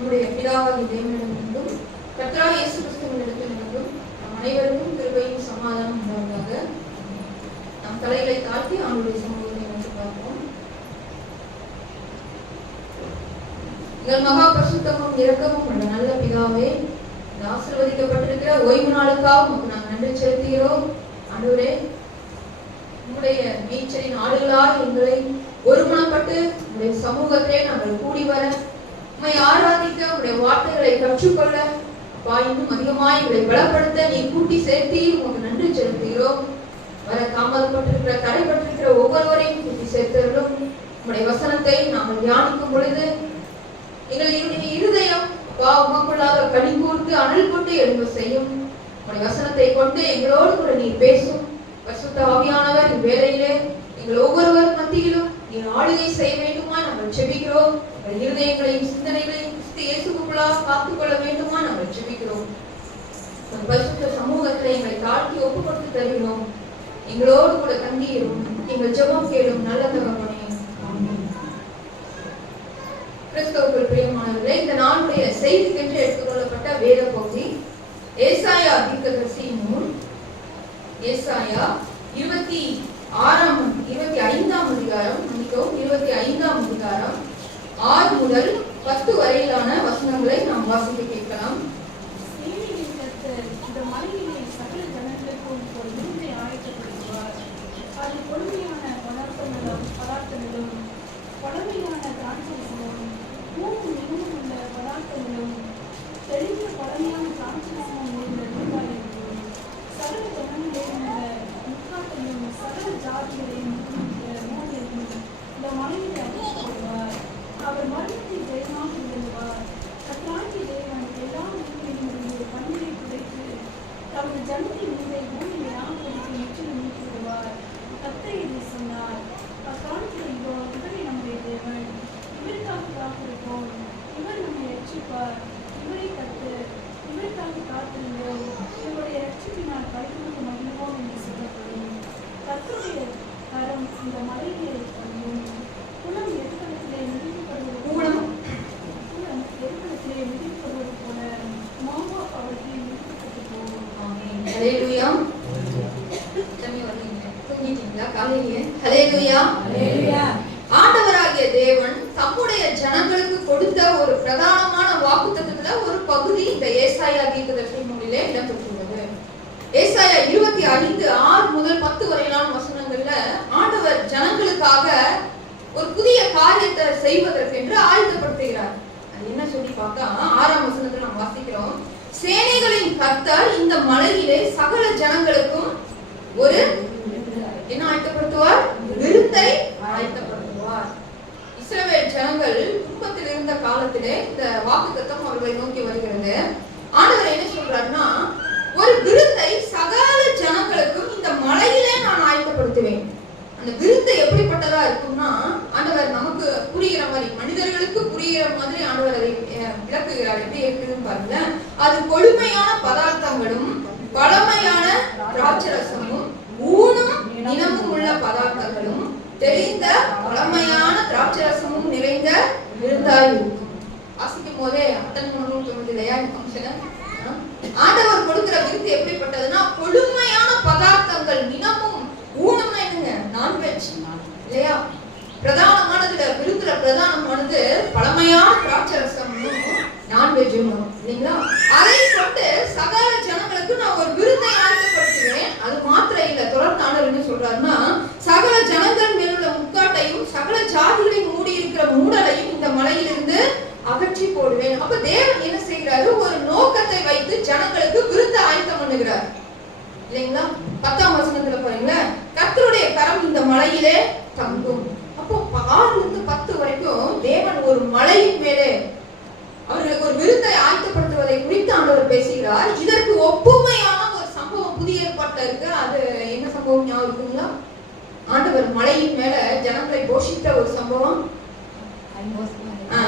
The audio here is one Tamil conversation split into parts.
நம்முடைய பிதாவாகிய தேவனிடமிருந்தும் கர்த்தராகிய இயேசு கிறிஸ்துவினிடத்திலிருந்தும் நம் அனைவருக்கும் கிருபையும் சமாதானம் உண்டாவதாக. நம் தலைகளை தாழ்த்தி அவனுடைய சமூகத்தை நோக்கி பார்ப்போம். எங்கள் மகா பரிசுத்தமும் இரக்கமும் உள்ள நல்ல பிதாவே, இந்த ஆசீர்வதிக்கப்பட்டிருக்கிற ஓய்வு நாளுக்காக உங்களுக்கு நாங்கள் நன்றி செலுத்துகிறோம். ஆண்டவரே, உங்களுடைய மீச்சலின் ஆடுகளால் எங்களை ஒருமனப்பட்டு உங்களுடைய சமூகத்திலே நாங்கள் கூடி வர, உம்மை ஆராதிக்க, உங்களுடைய வார்த்தைகளை கற்றுக்கொள்ள, அப்பா இன்னும் அதிகமாய் எங்களை பலப்படுத்த நீ கூட்டி சேர்த்தி உங்களுக்கு நன்றி செலுத்துகிறோம். வர தாமதப்பட்டிருக்கிற தடைப்பட்டிருக்கிற ஒவ்வொருவரையும் கூட்டி சேர்த்தவர்களும் உங்களுடைய வசனத்தை நாங்கள் தியானிக்கும் பொழுது எங்களுடைய இருதயம் அப்பா உமக்குள்ளாக கனி கூர்ந்து அனல் கொண்டு எழும்ப செய்யும். உங்களுடைய வசனத்தை கொண்டு எங்களோடு கூட நீர் பேசும். பரிசுத்த ஆவியானவர் இவ்வேளையிலே எங்கள் ஒவ்வொருவர் மத்தியிலும் நீர் ஆளுகை செய்ய வேண்டுமா நாங்கள் செபிக்கிறோம். எங்கள் இருதயங்களையும் சிந்தனைகளையும் கிறிஸ்து இயேசுவுக்குள்ளாக காத்துக்கொள்ள வேண்டுமா நாங்கள் செபிக்கிறோம். பரிசுத்த சமூகத்தில் எங்களை தாழ்த்தி ஒப்பு கொடுத்து தருகிறோம். எங்களோடு கூட தங்கியிரும். எங்கள் ஜெபம் கேளும் நல்ல தகப்பனே. கிறிஸ்துவுக்குள் பிரியமானவர்களே, இந்த நாளுடைய செய்திக்கென்று எடுத்துக்கொள்ளப்பட்ட வேத பகுதி ஏசாயா தீர்க்கதரிசியின் நூல். ஏசாயா 25ஆம் அதிகாரம் 6 முதல் 10 வரையிலான வசனங்களை நாம் வாசிக்க கேட்கலாம். இந்த மலையிலே சகல ஜனங்களுக்கும் ஒரு விருந்தை ஆயத்தப்படுத்துவார். அது கொடுமையான பதார்த்தங்களும் பழமையான திராட்சரசமும் பூவும் மிகவும் உள்ள பதார்த்தங்களும் தெளிந்த பழமையான திராட்சரசமும் நிறைந்த விருந்தாயிருக்கும். சகல ஜனங்களையும் உள்ள முக்காட்டையும் சகல ஜாதிகளையும் மூடியிருக்கும். இந்த மலையிலே அழைக்கப்படுவார். அவர் மரணத்தை ஜெயமாக விளங்குவார். கர்த்தராகிய தேவன் எல்லா உயிரிலும் இருந்து கண்ணீரை துடைத்து தமது ஜனத்தின் மீதை பூமியை ஆக்கிரமித்து முற்றிலும் நீக்கி விடுவார். கர்த்தர் இதை சொன்னார். அக்காலத்தில் இதோ இவரே நம்முடைய தேவன், இவருக்காக காத்திருப்போம், இவர் நம்மை ரட்சிப்பார். இவரை கர்த்தர், இவருக்காக காத்திருந்தோம், இவருடைய ரட்சிப்பினால் பரிபூர்ண மகிழ்வோம் என்று சொல்லப்படும். கர்த்தருடைய கரம் இந்த மலையிலே தங்கும். குளம் எருக்களத்திலே மிதிக்கப்படுவது போல மாமா அவருக்கு மிதிக்கப்பட்டு போகும். ஹல்லேலூயா. தூங்கிட்டீங்களா காலையிலே? ஹல்லேலூயா. ஆண்டவராகிய தேவன் தம்முடைய ஜனங்களுக்கு கொடுத்த ஒரு பிரதானமான வாக்குத்தத்தத்துல ஒரு பகுதி இந்த ஏசாயா தீர்க்கதரிசி நூலிலே இடம்பெற்றுள்ளது. ஏசாயா 25:6 முதல் 10 வரையிலான வசனங்கள்ல ஆண்டவர் ஜனங்களுக்காக ஒரு புதிய காரியத்தை செய்வதற்கென்று ஆயத்தப்படுத்துகிறார். அது என்ன சொல்லி பார்த்தா 6ஆம் வசனத்துல நாம் வாசிக்கிறோம். சேனைகளின் கர்த்தர் இந்த மலையிலே சகல ஜனங்களுக்கும் ஒரு என்ன ஆயத்தப்படுத்துவார்? விருந்தை ஆயத்தப்படுத்துவார். இஸ்ரவேல் ஜனங்கள் துன்பத்தில் இருந்த காலத்திலே இந்த வாக்குத்தத்தம் அவர்களை நோக்கி வருகிறது. ஆண்டவர் என்ன சொல்றாருன்னா, ஒரு விருந்தை சகல ஜனங்களுக்கும் இந்த மலையிலே நான் ஆயத்தப்படுத்துவேன். அந்த விருந்து எப்படிப்பட்டதா இருக்கும்னா, ஆண்டவர் நமக்கு புரிகிற மாதிரி, மனிதர்களுக்கு புரிகிற மாதிரி ஆண்டவர் அதை விளக்குகிறார். எப்படி இருக்குதுன்னு பாருங்க. அது கொழுமையான பதார்த்தங்களும் பழமையான திராட்சரசமும் ஊனும் இனமும் உள்ள பதார்த்தங்களும் தெளிந்த பழமையான திராட்சரசமும் நிறைந்த விருந்தாய் இருக்கும். வாசிக்கும் போதே அத்தனை ஒன்றும் தோணுது இல்லையா? ஆண்டவர் கொடுக்கிற விருந்து எப்படிப்பட்டதுன்னா, கொழுமையான பதார்த்தங்கள், இனமும் ஊனம் என்னங்க? நான்வெஜ் இல்லையா? பிரதானமானதுல விருந்துல பிரதானமானது பழமையான திராட்சரசமும் நான்வெஜ்ஜும் இல்லைங்களா? அதை கொண்டு சகல ஜனங்களுக்கு நான் ஒரு விருந்தை ஆயத்தப்படுத்துவேன். அது மாத்திரம் இல்ல, தொடர்ந்து ஆண்டவர் என்ன சொல்றாருன்னா, சகல ஜனங்கள் மேலுள்ள முக்காட்டையும் சகல ஜாதிகளையும் மூடி இருக்கிற மூடலையும் இந்த மலையிலிருந்து அகற்றி போடுவேன். அப்ப தேவன் என்ன செய்கிறாரு? ஒரு நோக்கத்தை வைத்து ஜனங்களுக்கு விருந்தை ஆயத்தம் பண்ணுகிறார் இல்லைங்களா? 10ஆம் வசனத்துல பாருங்க, கர்த்தருடைய கரம் இந்த மலையிலே தங்கும். அப்போ 6 - 10 வரைக்கும் தேவன் ஒரு மலையின் மேலே அவர்களுக்கு ஒரு விருந்தை ஆயத்தப்படுத்துவதை குறித்து ஆண்டவர் பேசுகிறார். இதற்கு ஒப்புமையான ஒரு சம்பவம் புதிய ஏற்பாட்டுல இருக்கு. அது என்ன சம்பவம் ஞாபகம் இருக்குங்களா? ஆண்டவர் மலையின் மேல ஜனங்களை போஷித்த ஒரு சம்பவம்.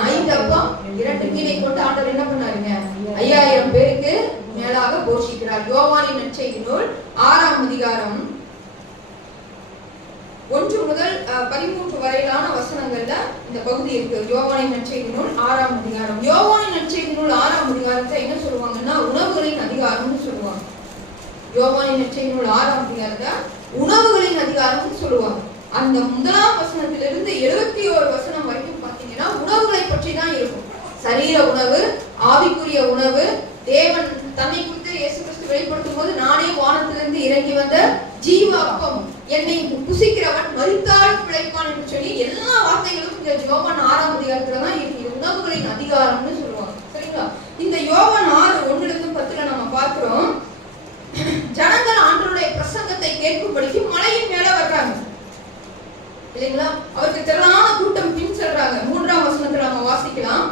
5 அப்பம் 2 மீனை கொண்டு ஆண்டவர் என்ன பண்ணாருங்க? 5000 பேருக்கு மேலாக போஷிக்கிறார். யோவானின் நற்செய்தி நூல் 6ஆம் அதிகாரம் 1 முதல் 13 வரையிலான வசனங்கள்ல இந்த பகுதி இருக்கு. யோவானின் நற்செய்தி நூல் 6ஆம் அதிகாரம். யோவானின் அதிகாரத்தை என்ன சொல்லுவாங்கன்னா உணவுகளின் அதிகாரம்னு சொல்லுவாங்க. யோவானின் நற்செய்தி நூல் 6ஆம் அதிகாரத்தை உணவுகளின் அதிகாரம்னு சொல்லுவாங்க. அந்த 1ஆம் வசனத்திலிருந்து 71 வசனம் வரைக்கும் பாத்தீங்கன்னா உணவுகளை பற்றி தான் இருக்கும். சரீர உணவு, ஆவிக்குரிய உணவு, தேவன் தன்னை குறித்து இயேசு கிறிஸ்து வெளிப்படுத்தும் போது நானே வானத்திலிருந்து இறங்கி வந்த ஜீவ அப்பம், என்னை புசிக்கிறவன் மரித்தாலும் பிழைப்பான் என்று சொல்லி எல்லா வார்த்தைகளும் இந்த யோவான் 6ஆம் அதிகாரத்துல தான் இருக்கு. உணவுகளின் அதிகாரம்னு சொல்லுவாங்க. சரிங்களா? இந்த யோவான் 6:1-10 நம்ம பார்க்கிறோம். ஜனங்கள் ஆண்டவருடைய பிரசங்கத்தை கேட்கும்படிக்கு மலையின் மேல வர்றாங்க இல்லைங்களா? அவருக்கு திரளான கூட்டம் பின் செல்றாங்க. 3ஆம் வசனத்துல நம்ம வாசிக்கலாம்.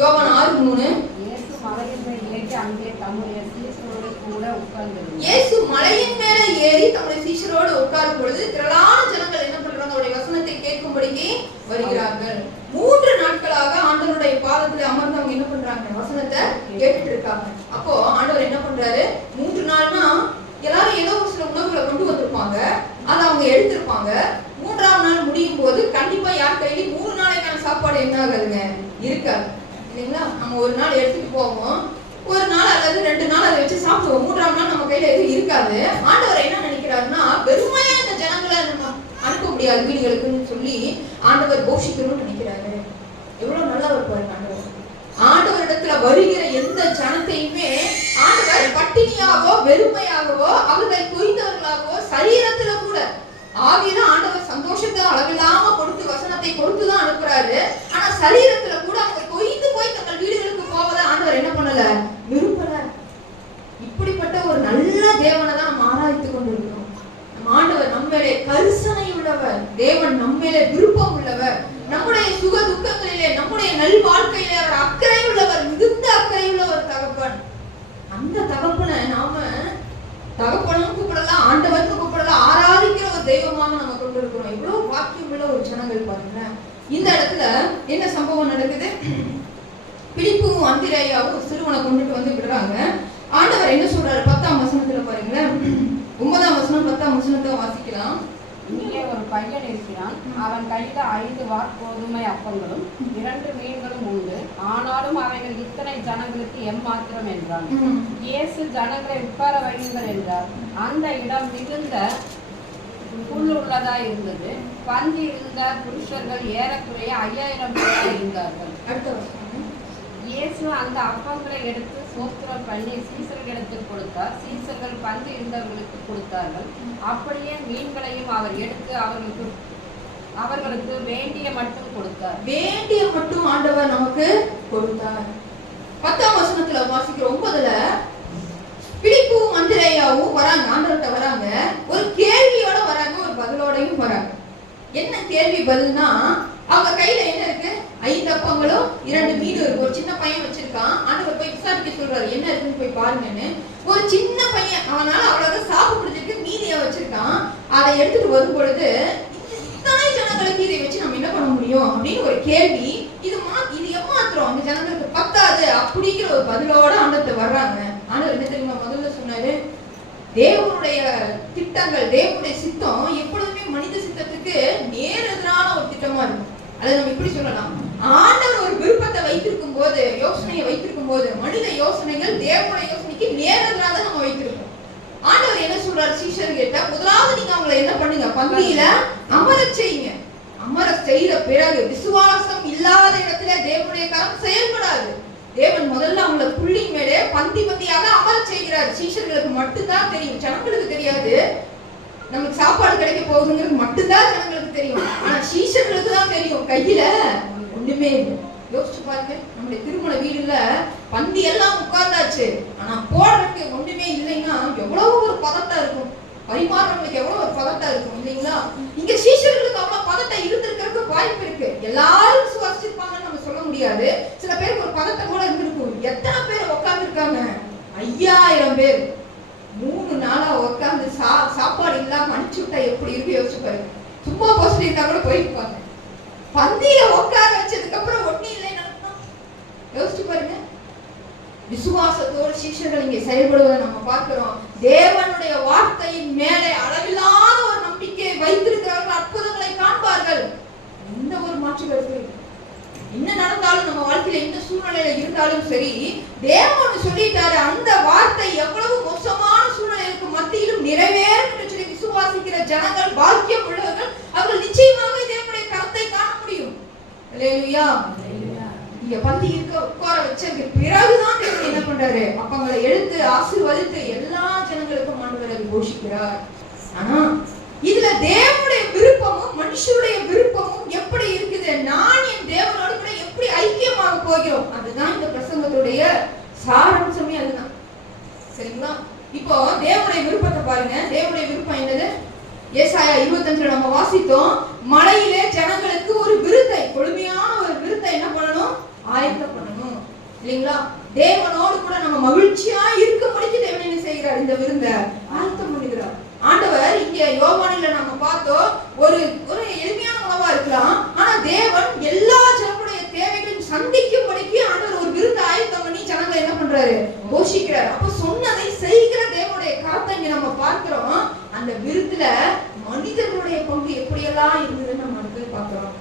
யோவான் 6:3. இயேசு மலையின் மேல் ஏறி அங்கே தம்முடைய சீஷரோடு கூட உட்கார்ந்தார். இயேசு மலையின் மேல ஏறி தம்முடைய சீஷரோடு உட்காரும் பொழுது திரளான ஜனங்கள் என்ன பண்றாங்க? அவருடைய வசனத்தை கேட்கும்படிக்கு வருகிறார்கள். 3 நாட்களாக ஆண்டவருடைய பாதத்துல அமர்ந்து அவங்க என்ன பண்றாங்க? வசனத்தை கேட்டுட்டு இருக்காங்க. அப்போ ஆண்டவர் என்ன பண்றாரு? 3 நாள்னா எல்லாரும் ஏதோ ஒரு சில உணவுகளை கொண்டு வந்திருப்பாங்க, அதை அவங்க எடுத்திருப்பாங்க. 3ஆம் நாள் முடியும் போது கண்டிப்பா யார் கையிலும் 3 நாளைக்கான சாப்பாடு என்ன ஆகாதுங்க? இருக்காது இல்லைங்களா? நம்ம ஒரு நாள் எடுத்துட்டு போவோம், ஒரு நாள் அல்லது 2 நாள் அதை வச்சு சாப்பிடுவோம். 3ஆம் நாள் நம்ம கையில எதுவும் இருக்காது. ஆண்டவர் என்ன நினைக்கிறாருன்னா, வெறுமையா இந்த ஜனங்களை நம்ம அனுப்ப முடியாது வீடுகளுக்குன்னு சொல்லி ஆண்டவர் போஷிக்கணும்னு நினைக்கிறாரு. எவ்வளவு நல்லவர் பாருங்க ஆண்டவர். ஆண்டவரிடத்துல வருகிற எந்த ஜனத்தையுமே ஆண்டவர் பட்டினியாகவோ வெறுமையாகவோ அவர்கள் குறிந்தவர்களாகவோ சரீரத்துல கூட ஆவியில ஆண்டவர் சந்தோஷத்தை அளவில்லாம கொடுத்து வசனத்தை கொடுத்துதான் அனுப்புறாரு. ஆனா சரீரத்துல கூட அவங்க கொய்து போய் தங்கள் வீடுகளுக்கு போவதை ஆண்டவர் என்ன பண்ணல? விரும்பல. இப்படிப்பட்ட ஒரு நல்ல தேவனை தான் நம்ம ஆராய்த்து கொண்டிருக்கிறோம். நம்ம ஆண்டவர் நம்மளே கரிசனை உள்ளவர், தேவன் நம்மளே விருப்பம் உள்ளவர், நம்முடைய சுக துக்கங்களிலே நம்முடைய நல் வாழ்க்கையிலே அவர் அக்கறை உள்ளவர், மிகுந்த அக்கறை உள்ளவர் தகப்பன். அந்த தகப்பனை நாம தகப்பனும் கூப்பிடலாம், ஆண்டவருக்கு கூப்பிடலாம், ஆராதிக்கிற ஒரு தெய்வமாக நம்ம கொண்டு இருக்கிறோம். இவ்வளவு வாக்கியம் உள்ள ஒரு ஜனங்கள் பாருங்க. இந்த இடத்துல என்ன சம்பவம் நடக்குது? பிலிப்பும் அந்திரேயாவும் சிறுவனை கொண்டுட்டு வந்து விடுறாங்க. ஆண்டவர் என்ன சொல்றாரு? 10ஆம் வசனத்துல பாருங்களேன். 9ஆம் வசனம் 10ஆம் வசனத்தை வாசிக்கலாம். இங்கே ஒரு பையன் இருக்கிறான். அவன் கையில 5 வாற்கோதுமை அப்பங்களும் 2 மீன்களும் உண்டு. ஆனாலும் அவைகள் இத்தனை ஜனங்களுக்கு எம்மாத்திரம் என்றான். இயேசு ஜனங்களை உட்கார வையுங்கள் என்றார். அந்த இடம் மிகுந்த புல் உள்ளதா இருந்தது. பந்தி இருந்த புருஷர்கள் ஏறக்குறைய 5000 பேர் இருந்தார்கள். இயேசு அந்த அப்பங்களை எடுத்து சோத்திரம் பண்ணி சீசர்களிடத்தில் கொடுத்தார். சீசர்கள் பந்து இருந்தவர்களுக்கு கொடுத்தார்கள். அப்படியே மீன்களையும் அவர் எடுத்து அவர்களுக்கு வேண்டிய மட்டும் கொடுத்தார். வேண்டிய மட்டும் ஆண்டவர் நமக்கு கொடுத்தார். 10ஆம் வசனத்துல வாசிக்கிற 9ல பிலிப்பும் அந்திரேயாவும் வராங்க, ஆண்டவர்கிட்ட வராங்க. ஒரு கேள்வியோட வராங்க, ஒரு பதிலோடையும் வராங்க. என்ன கேள்வி பதில்னா, அவங்க கையில என்ன இருக்கு? 5 அப்பங்களும் 2 மீனும் இருக்கு. ஒரு சின்ன பையன் வச்சிருக்கான். ஆண்டவர் போய் விசாரிக்க சொல்றாரு, என்ன இருக்குன்னு போய் பாருங்கன்னு. ஒரு சின்ன பையன், அவனால அவ்வளவு சாப்பிட முடிஞ்சிருக்கு, மீதியா வச்சிருக்கான். அதை எடுத்துட்டு வரும் பொழுது இத்தனை ஜனங்களுக்கு இதை வச்சு நம்ம என்ன பண்ண முடியும் அப்படின்னு ஒரு கேள்வி. இது ஏமாத்திரம், அந்த ஜனங்களுக்கு பத்தாது அப்படிங்கிற ஒரு பதிலோட ஆண்டவர்கிட்ட வர்றாங்க. ஆண்டவர் என்ன தெரியுமா முதல்ல சொன்னாரு? தேவனுடைய திட்டங்கள், தேவனுடைய சித்தம் எப்பொழுதுமே மனித சித்தத்துக்கு நேர் எதிரான ஒரு திட்டமா இருக்கும். அதை நம்ம இப்படி சொல்லலாம், ஆண்டவர் ஒரு விருப்பத்தை வைத்திருக்கும் போது, யோசனையை வைத்திருக்கும் போது, மனித யோசனைகள் தேவனுடைய யோசனைக்கு நேர் எதிராக நம்ம வைத்திருக்கோம். ஆண்டவர் என்ன சொல்றாரு? சீஷர் கேட்ட முதலாவது நீங்க அவங்களை என்ன பண்ணுங்க? பந்தியில அமர செய்யுங்க. அமர செய்த பிறகு விசுவாசம் இல்லாத இடத்துல தேவனுடைய கரம் செயல்படாது. தேவன் முதல்ல அவங்களை புள்ளின் மேலே பந்தி பந்தியாக அமர செய்கிறார். சீஷர்களுக்கு மட்டும்தான் தெரியும், ஜனங்களுக்கு தெரியாது. நமக்கு சாப்பாடு கிடைக்க போகுதுங்கிறது மட்டும்தான் ஜனங்களுக்கு தெரியும். ஆனா சீஷர்களுக்கு தான் தெரியும், கையில ஒண்ணுமே இல்லை. யோசிச்சு பாருங்க, நம்முடைய திருமண வீடுல பந்தி எல்லாம் உட்கார்ந்தாச்சு, ஆனா போடுறதுக்கு ஒண்ணுமே இல்லைன்னா எவ்வளவு ஒரு பதட்டம் இருக்கும், பரிமாறவங்களுக்கு எவ்வளவு ஒரு பதட்டம் இருக்கும் இல்லைங்களா? இங்க சீஷர்களுக்கு அவ்வளவு பதட்டம் இருந்திருக்கிறதுக்கு வாய்ப்பு இருக்கு. எல்லாரும் சுவாசிச்சிருப்பாங்கன்னு நம்ம சொல்ல முடியாது. சில பேருக்கு ஒரு பதட்டம் கூட இருந்திருக்கும். எத்தனை பேர் உட்கார்ந்து இருக்காங்க? 5000 பேர். 3 நாளா உட்கார்ந்து சாப்பாடு இல்லாம அனுப்பிச்சு விட்டா எப்படி இருக்கு யோசிச்சு பாருங்க. சும்மா போஸ்ட் இருந்தா கூட போயிருப்பாங்க. பந்தியில உட்கார வச்சதுக்கு அப்புறம் ஒண்ணு இல்லைன்னு யோசிச்சு பாருங்க. விசுவாசத்தோடு சீஷர்கள் இங்கே செயல்படுவதை நம்ம பார்க்கிறோம். தேவனுடைய வார்த்தையின் மேலே அளவில்லாத ஒரு நம்பிக்கையை வைத்திருக்கிறார்கள், அற்புதங்களை காண்பார்கள். எந்த ஒரு மாற்று கருத்து என்ன நடந்தாலும் நம்ம வாழ்க்கையில என்ன சூழ்நிலையில இருந்தாலும் சரி, தேவன் சொல்லிட்டாரு, அந்த வார்த்தை எவ்வளவு மோசமான சூழ்நிலைக்கு மத்தியிலும் நிறைவேறும் என்று சொல்லி விசுவாசிக்கிற ஜனங்கள் பாக்கியம் உள்ளவர்கள். அவர்கள் நிச்சயமாக தேவனுடைய கரத்தை காண முடியும். அல்லேலூயா. இங்க பந்தி இருக்க உட்கார வச்சதுக்கு பிறகுதான் தேவன் என்ன பண்றாரு, அப்பங்களை எடுத்து ஆசீர்வதித்து எல்லா ஜனங்களுக்கும் ஆண்டவர் போஷிக்கிறார். ஆனா இதுல தேவனுடைய விருப்பமும் மனுஷருடைய விருப்பமும் எப்படி இருக்குது, நான் என் தேவனோடு கூட எப்படி ஐக்கியமாக போகிறோம், அதுதான் இந்த பிரசங்கத்துடைய சாராம்சமே. அதுதான் சரிங்களா. இப்போ தேவனுடைய விருப்பத்தை பாருங்க. தேவனுடைய விருப்பம் என்னது? ஏசாயா 25 நம்ம வாசித்தோம். மலையிலே ஜனங்களுக்கு ஒரு விருந்தை, கொழுமையான ஒரு விருந்தை என்ன பண்ணணும், ஆயத்தம் பண்ணணும் இல்லைங்களா. தேவனோடு கூட நம்ம மகிழ்ச்சியா இருக்க முடிக்க தேவன் என்ன செய்கிறார், இந்த விருந்தை ஆயத்தம் பண்ணுகிறார். ஆண்டவர் இங்க யோவானில நம்ம பார்த்தோம், ஒரு ஒரு எளிமையான உணவா இருக்கலாம், ஆனா தேவன் எல்லா ஜனங்களுடைய தேவைகளையும் சந்திக்கும்படிக்கு ஆண்டவர் ஒரு விருந்து ஆயத்தம் பண்ணி ஜனங்களை என்ன பண்றாரு, போஷிக்கிறார். அப்ப சொன்னதை செய்கிற தேவனுடைய கரத்தை இங்க நம்ம பார்க்கிறோம். அந்த விருந்துல மனிதர்களுடைய பங்கு எப்படியெல்லாம் இருந்ததுன்னு நம்ம போய் பார்க்கிறோம்.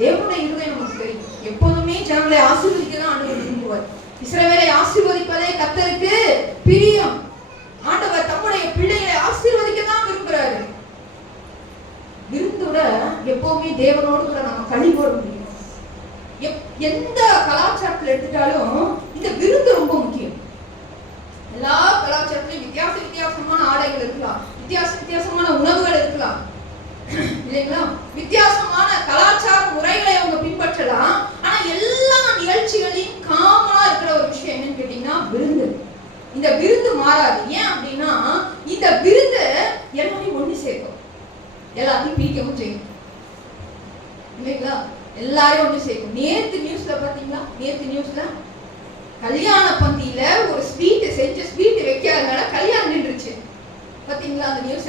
தேவனுடைய இருதயம் நமக்கு தெரியும். எப்போதுமே ஜனங்களை ஆசீர்வதிக்கதான் ஆண்டவர் விரும்புவார். இஸ்ரவேலை ஆசீர்வதிப்பதே கர்த்தருக்கு பிரியம். ஆண்டவர் தம்முடைய பிள்ளைகளை ஆசீர்வதிக்கதான் விரும்புறாரு. விருந்தோட எப்பவுமே தேவனோடு கூட நம்ம கழி போட முடியும். எந்த கலாச்சாரத்துல எடுத்துட்டாலும் இந்த விருந்து ரொம்ப முக்கியம். எல்லா கலாச்சாரத்திலும் வித்தியாசமான ஆடைகள் இருக்கலாம், வித்தியாசமான உணவுகள் இருக்கலாம் இல்லைங்களா. வித்தியாசமான கலாச்சார முறைகளை அவங்க பின்பற்றலாம். ஆனா எல்லா நிகழ்ச்சிகளையும் காமனா இருக்கிற ஒரு விஷயம் என்னன்னு கேட்டீங்கன்னா விருந்து. இந்த விருந்து மாறாது. ஏன் அப்படின்னா இந்த விருந்து எல்லாரையும் ஒண்ணு சேர்க்கும், எல்லாத்தையும் பிரிக்கவும் செய்யும் இல்லைங்களா. எல்லாரையும் ஒண்ணு சேர்க்கும். நேத்து நியூஸ்ல பாத்தீங்களா, நேத்து நியூஸ்ல கல்யாண பந்தியில ஒரு ஸ்வீட் வைக்காதனால கல்யாணம் நின்றுச்சு. பாத்தீங்களா அந்த நியூஸ?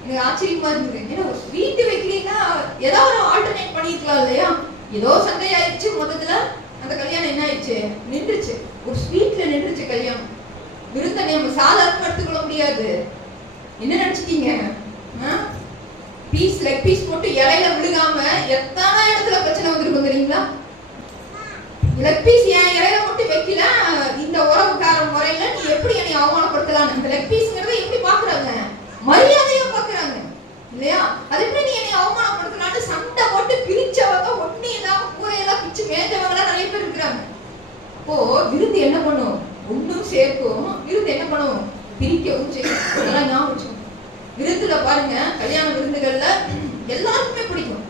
எனக்கு ஆச்சரியமா இருந்தது. ஏன்னா ஒரு ஸ்வீட் வைக்கலீங்கன்னா ஏதாவது ஒரு ஆல்டர்னேட் பண்ணிருக்கலாம் இல்லையா. ஏதோ சண்டை ஆயிடுச்சு, மொத்தத்துல அந்த கல்யாணம் என்ன ஆயிடுச்சு, நின்றுச்சு. ஒரு ஸ்வீட்ல நின்றுச்சு கல்யாணம். விருந்தை நம்ம சாதாரணமா எடுத்துக்கொள்ள முடியாது. என்ன நினைச்சிட்டீங்க, லெக் பீஸ் போட்டு இலையில விழுகாம எத்தனை இடத்துல பிரச்சனை வந்திருக்கும் தெரியுங்களா. லெக் பீஸ் ஏன் இலையில மட்டும் வைக்கல, இந்த உறவுக்கார முறையில நீ எப்படி என்னை அவமானப்படுத்தலாம், இந்த லெக் பீஸ்ங்கிறத எப்படி பாக்குறாங்க, மரியாதையா பாக்குறாங்க இல்லையா. அது எப்படி நீ என்னை அவமானப்படுத்தலான்னு சண்டை போட்டு பிரிச்சவங்க, ஒண்ணு இல்லாம கூரையெல்லாம் பிச்சு மேஞ்சவங்க நிறைய பேர் இருக்கிறாங்க. அப்போ விருந்து என்ன பண்ணும், ஒன்னும் சேர்க்கும். விருந்து என்ன பண்ணும், பிரிக்கவும் செய்யும். அதெல்லாம் ஞாபகம் வச்சுக்கணும். விருந்துல பாருங்க, கல்யாண விருந்துகள்ல எல்லாருக்குமே பிடிக்கும்.